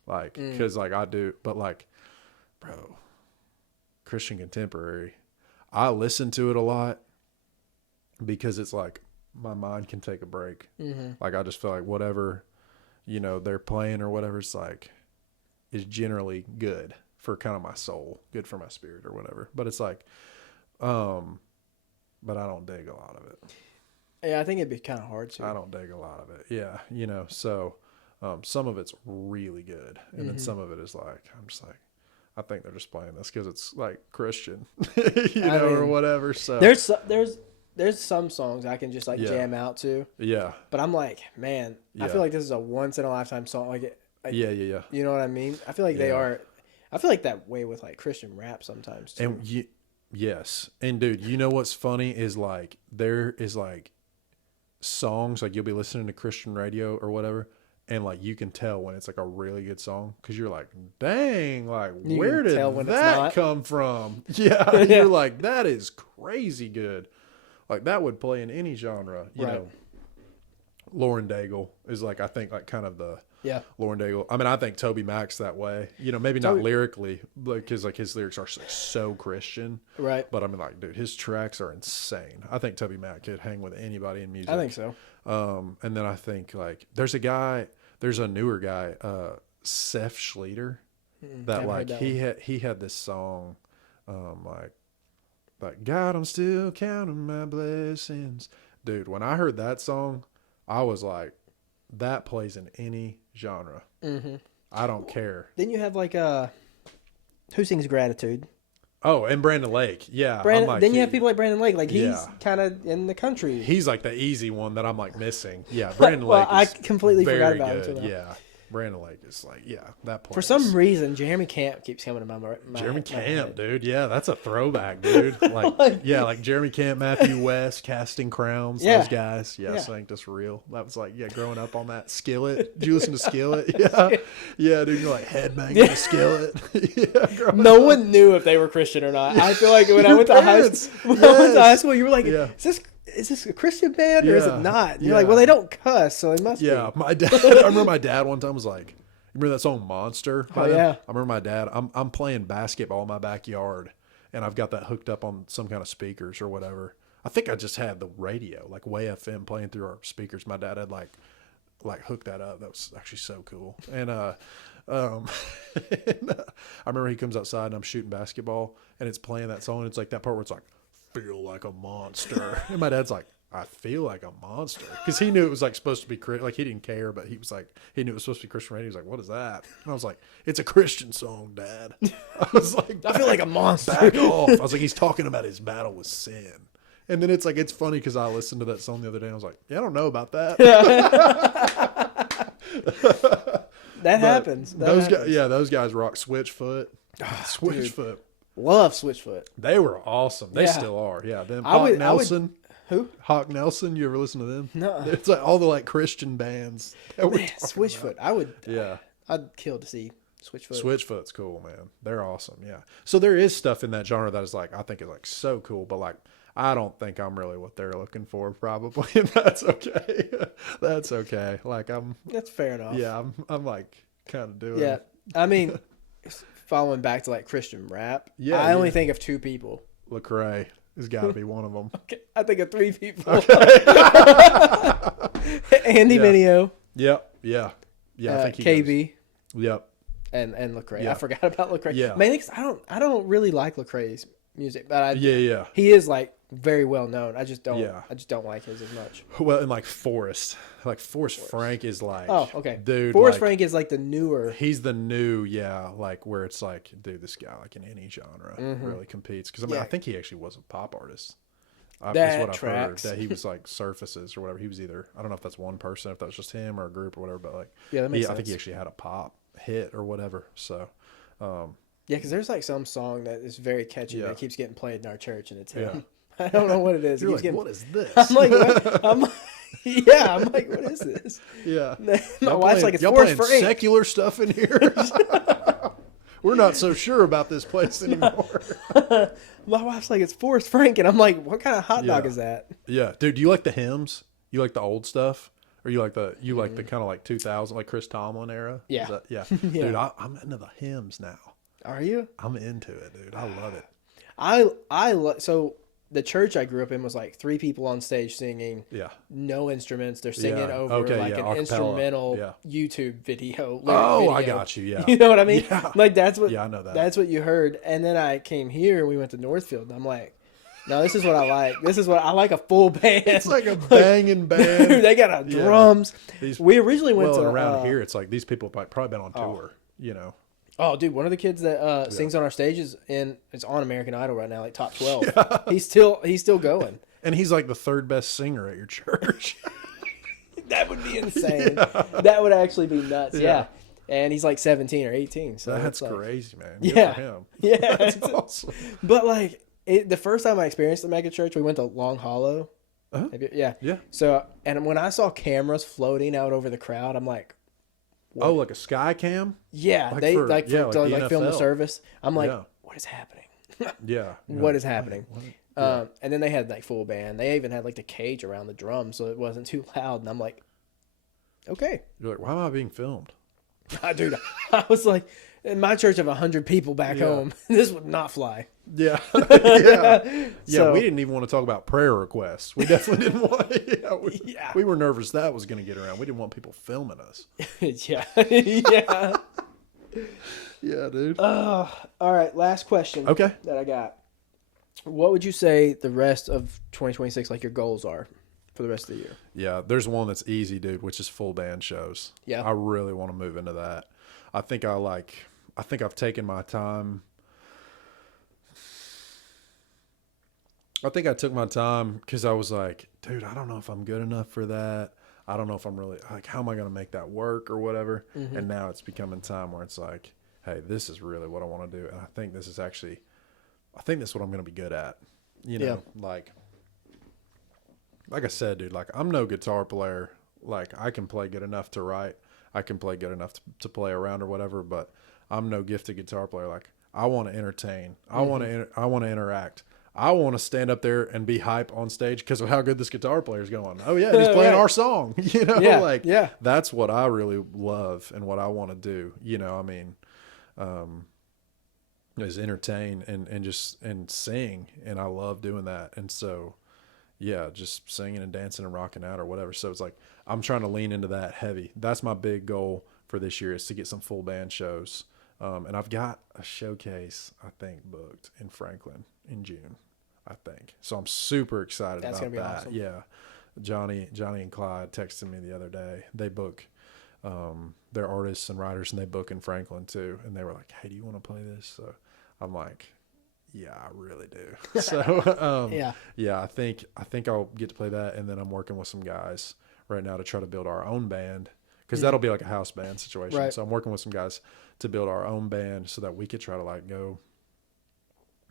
like, cause like I do, but like, bro, Christian contemporary, I listen to it a lot because it's like my mind can take a break. Like I just feel like whatever, you know, they're playing or whatever, it's like, is generally good for kind of my soul, good for my spirit or whatever. But it's like, but I don't dig a lot of it. Yeah, I think it'd be kind of hard to. I don't dig a lot of it. Yeah, you know, so some of it's really good, and then some of it is like, I'm just like, I think they're just playing this because it's like Christian, you know, or whatever. So there's some songs I can just like jam out to. Yeah. But I'm like, man, I feel like this is a once in a lifetime song. Like yeah. You know what I mean? I feel like they are. I feel like that way with like Christian rap sometimes too. And yes, and dude, you know what's funny is like there is like songs, like you'll be listening to Christian radio or whatever, and like you can tell when it's like a really good song because you're like, dang, like where did that come from? Yeah, you're like, that is crazy good. Like that would play in any genre, you know. Lauren Daigle is like, I think like kind of the Lauren Daigle. I mean, I think Toby Mac's that way, you know, maybe not lyrically, because like his lyrics are like so Christian, right? But I mean, like, dude, his tracks are insane. I think Toby Mac could hang with anybody in music. I think so. And then I think like there's a newer guy, Seth Schleter, that like he had this song, like God, I'm still counting my blessings, dude. When I heard that song, I was like, that plays in any genre. I don't care. Then you have like who sings Gratitude? Oh, and Brandon Lake. Yeah. Like, then you have people like Brandon Lake. Like he's kind of in the country. He's like the easy one that I'm like missing. Yeah. Brandon Lake. I completely forgot about him. Yeah. Brandon Lake is like, yeah, that place. For some reason, Jeremy Camp keeps coming to my Jeremy my Camp, head. dude. Yeah, that's a throwback, dude. Like, yeah, like Jeremy Camp, Matthew West, Casting Crowns, those guys. Yeah, Sanctus Real. That was like, yeah, growing up on that Skillet. Did you listen to Skillet? Yeah. Yeah, dude, you're like headbanging the Skillet. Yeah, no one knew if they were Christian or not. I feel like when I went to high school, you were like, is this a Christian band or is it not? And you're like, well, they don't cuss, so it must be. Yeah, my dad. I remember my dad one time was like, remember that song Monster? Oh, yeah. I remember my dad, I'm playing basketball in my backyard, and I've got that hooked up on some kind of speakers or whatever. I think I just had the radio, like Way FM, playing through our speakers. My dad had like hooked that up. That was actually so cool. And I remember he comes outside and I'm shooting basketball, and it's playing that song, and it's like that part where it's like, feel like a monster. And my dad's like, I feel like a monster, because he knew it was like supposed to be like, he didn't care, but he was like, he knew it was supposed to be Christian radio. He was like, what is that? And I was like, it's a Christian song, Dad. I was like, I feel like a monster. Back off. I was like, he's talking about his battle with sin. And then it's like, it's funny because I listened to that song the other day and I was like, yeah, I don't know about that. That happens. Those guys rock Switchfoot. Switchfoot. Love Switchfoot. They were awesome. They still are. Yeah. Them Hawk Nelson. Who? Hawk Nelson. You ever listen to them? No. It's like all the like Christian bands. Switchfoot. Yeah. I'd kill to see Switchfoot. Switchfoot's cool, man. They're awesome. Yeah. So there is stuff in that genre that is like, I think is like so cool, but like, I don't think I'm really what they're looking for, probably. And that's okay. That's okay. Like That's fair enough. Yeah. I'm like kind of doing. Yeah. I mean, following back to like Christian rap. Yeah. I only think of two people. Lecrae has got to be one of them. Okay. I think of three people. Okay. Andy Mineo. Yep. Yeah. Yeah. I think KB. Yep. And Lecrae. Yeah. I forgot about Lecrae. Yeah. Mainly 'cause I don't really like Lecrae's music, but yeah. He is like very well known. I just don't. Yeah. I just don't like his as much. Well, and like Forrest Frank is like. Oh, okay. Dude, Forrest Frank is like the newer. He's the new, like where it's like, dude, this guy like in any genre really competes. Because I mean, I think he actually was a pop artist. That's what I've heard. That he was like Surfaces or whatever. He was either, I don't know if that's one person, if that was just him or a group or whatever, but like, that makes sense. I think he actually had a pop hit or whatever. So, yeah, because there's like some song that is very catchy that keeps getting played in our church, and it's him. I don't know what it is. You're like, what is this? I'm like, what? I'm like, what is this? Yeah. My wife's like, it's Forrest Frank. Secular stuff in here. We're not so sure about this place anymore. My wife's like, it's Forrest Frank, and I'm like, what kind of hot dog is that? Yeah, dude. Do you like the hymns? You like the old stuff, or you like the kind of like 2000, like Chris Tomlin era? Yeah, yeah. Dude, I'm into the hymns now. Are you? I'm into it, dude. I love it. So the church I grew up in was like three people on stage singing. Yeah. No instruments. They're singing over an acapella. Instrumental YouTube video. Oh, I got you. Yeah. You know what I mean? Yeah. Like that's what. Yeah, I know that. That's what you heard. And then I came here and we went to Northfield, and I'm like, no, this is what I like. This is what I like, a full band. It's like a banging band. Dude, they got drums. We originally went to around here. It's like these people have probably been on tour. You know. Oh, dude, one of the kids that sings on our stage is on American Idol right now, like top 12. Yeah. He's still going. And he's like the third best singer at your church. That would be insane. Yeah. That would actually be nuts. Yeah. And he's like 17 or 18. So that's crazy, man. Good for him. Yeah. That's awesome. But like the first time I experienced the mega church, we went to Long Hollow. Uh-huh. Yeah. So, and when I saw cameras floating out over the crowd, I'm like, what? Oh, like a sky cam? Yeah, like they for, like film the service. I'm like, yeah. What is happening? Yeah. What is happening? What? And then they had like full band. They even had like the cage around the drum, so it wasn't too loud. And I'm like, okay. You're like, why am I being filmed? Dude, I was like, in my church of 100 people back home, this would not fly. Yeah. So, we didn't even want to talk about prayer requests. We definitely didn't want we were nervous that was going to get around. We didn't want people filming us. Yeah. Yeah, dude. All right, last question. Okay. That I got. What would you say the rest of 2026, like your goals are for the rest of the year? Yeah, there's one that's easy, dude, which is full band shows. Yeah. I really want to move into that. I think I've taken my time. I think I took my time because I was like, dude, I don't know if I'm good enough for that. I don't know if I'm really like, how am I going to make that work or whatever? Mm-hmm. And now it's becoming time where it's like, hey, this is really what I want to do. And I think this is what I'm going to be good at. You know, like I said, dude, like I'm no guitar player. Like I can play good enough to write. I can play good enough to play around or whatever, but I'm no gifted guitar player. Like I want to entertain. I want to interact. I want to stand up there and be hype on stage because of how good this guitar player is going. Oh yeah, he's playing our song. You know, that's what I really love and what I want to do. You know, I mean, is entertain and sing, and I love doing that. And so, yeah, just singing and dancing and rocking out or whatever. So it's like I'm trying to lean into that heavy. That's my big goal for this year, is to get some full band shows. And I've got a showcase, I think, booked in Franklin in June, I think. So I'm super excited about that. That's going to be awesome. Yeah. Johnny and Clyde texted me the other day. They book, they're artists and writers, and they book in Franklin too. And they were like, hey, do you want to play this? So I'm like, yeah, I really do. So, yeah, I think I'll get to play that. And then I'm working with some guys right now to try to build our own band, because that'll be like a house band situation. Right. So I'm working with some guys to build our own band so that we could try to like go,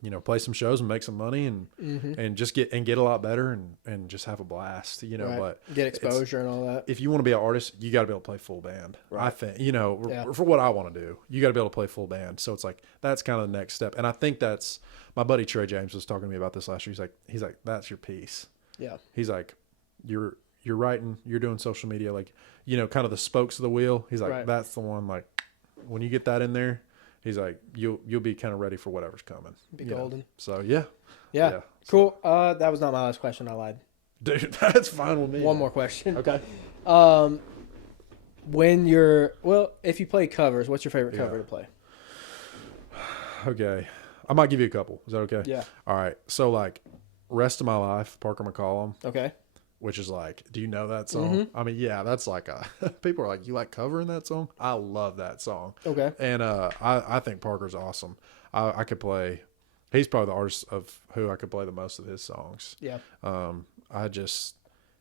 you know, play some shows and make some money and just get a lot better and just have a blast, you know, but get exposure and all that. If you want to be an artist, you got to be able to play full band. Right. I think, you know, for what I want to do, you got to be able to play full band. So it's like, that's kind of the next step. And I think that's, my buddy Trey James was talking to me about this last year. He's like, that's your piece. Yeah. He's like, you're writing, you're doing social media, like, you know, kind of the spokes of the wheel. He's like, that's the one, like, when you get that in there, he's like, you'll be kind of ready for whatever's coming. Be golden. Know? So yeah. Cool. That was not my last question. I lied. Dude, that's fine with me. One more question. Okay. If you play covers, what's your favorite cover to play? Okay. I might give you a couple. Is that okay? Yeah. All right. So like, Rest of My Life, Parker McCollum. Okay. Which is like, do you know that song? Mm-hmm. I mean, yeah, that's like people are like, you like covering that song? I love that song. Okay. And I think Parker's awesome. I could play, he's probably the artist of who I could play the most of his songs. Yeah.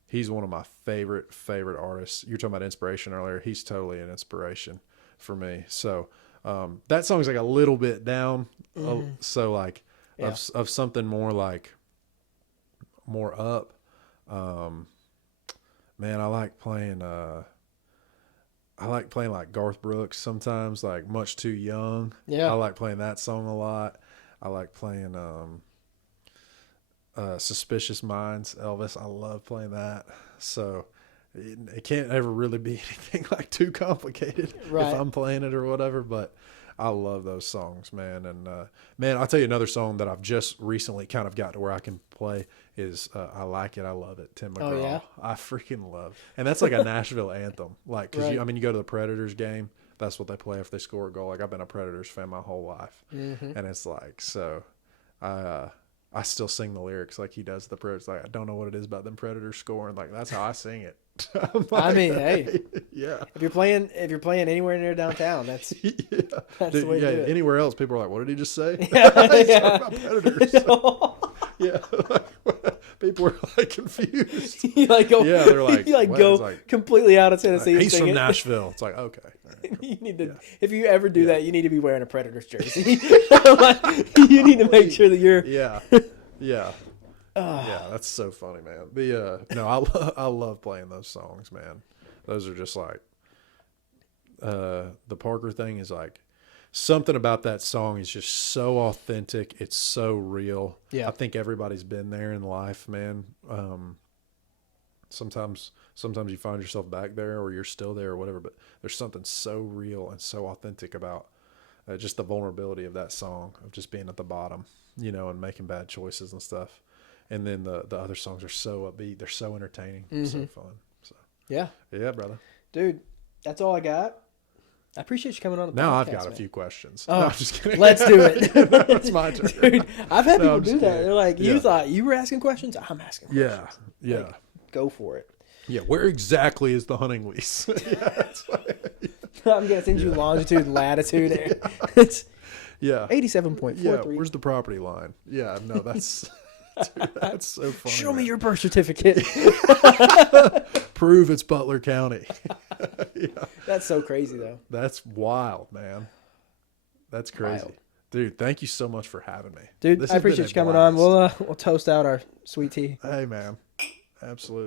He's one of my favorite artists. You were talking about inspiration earlier. He's totally an inspiration for me. So that song's like a little bit down. So like of something more like more up. Man, I like playing like Garth Brooks sometimes, like Much Too Young. Yeah. I like playing that song a lot. I like playing Suspicious Minds, Elvis. I love playing that. So it can't ever really be anything like too complicated if I'm playing it or whatever, but I love those songs, man. And man, I'll tell you another song that I've just recently kind of got to where I can play is I Like It, I Love It, Tim McGraw. Oh, yeah? I freaking love. And that's like a Nashville anthem. Like, because you go to the Predators game, that's what they play if they score a goal. Like, I've been a Predators fan my whole life. Mm-hmm. And it's like, so I still sing the lyrics like he does the Predators. Like, I don't know what it is about them Predators scoring. Like, that's how I sing it. Like, I mean, hey, yeah. If you're playing anywhere near downtown, that's that's the way to do it. Anywhere else, people are like, "What did he just say?" He's talking about Predators. Yeah, people are like confused. You like go, they're like, you go completely out of Tennessee. He's from Nashville. It's like, okay. Right, cool. You need to, if you ever do that, you need to be wearing a Predators jersey. You need to make sure that you're. Yeah, that's so funny, man. I love playing those songs, man. Those are just like the Parker thing is like something about that song is just so authentic. It's so real. Yeah, I think everybody's been there in life, man. Sometimes you find yourself back there or you're still there or whatever, but there's something so real and so authentic about just the vulnerability of that song, of just being at the bottom, you know, and making bad choices and stuff. And then the other songs are so upbeat. They're so entertaining. So fun. So yeah, brother. Dude, that's all I got. I appreciate you coming on the podcast. Now I've got a few questions. Oh, no, I'm just kidding. Let's do it. No, it's my turn. Dude, I've had people do that. They're like, you thought you were asking questions? I'm asking questions. Yeah. Like, go for it. Yeah, where exactly is the hunting lease? I'm going to send you longitude and latitude. It's 87.43. Yeah, where's the property line? Yeah, no, that's... Dude, that's so funny. Show me man. your birth certificate. Prove it's Butler County. Yeah. That's so crazy, though. That's wild, man. That's crazy. Wild. Dude, thank you so much for having me. Dude, This I has been appreciate a you coming on. blast. We'll toast out our sweet tea. Hey, man. Absolutely.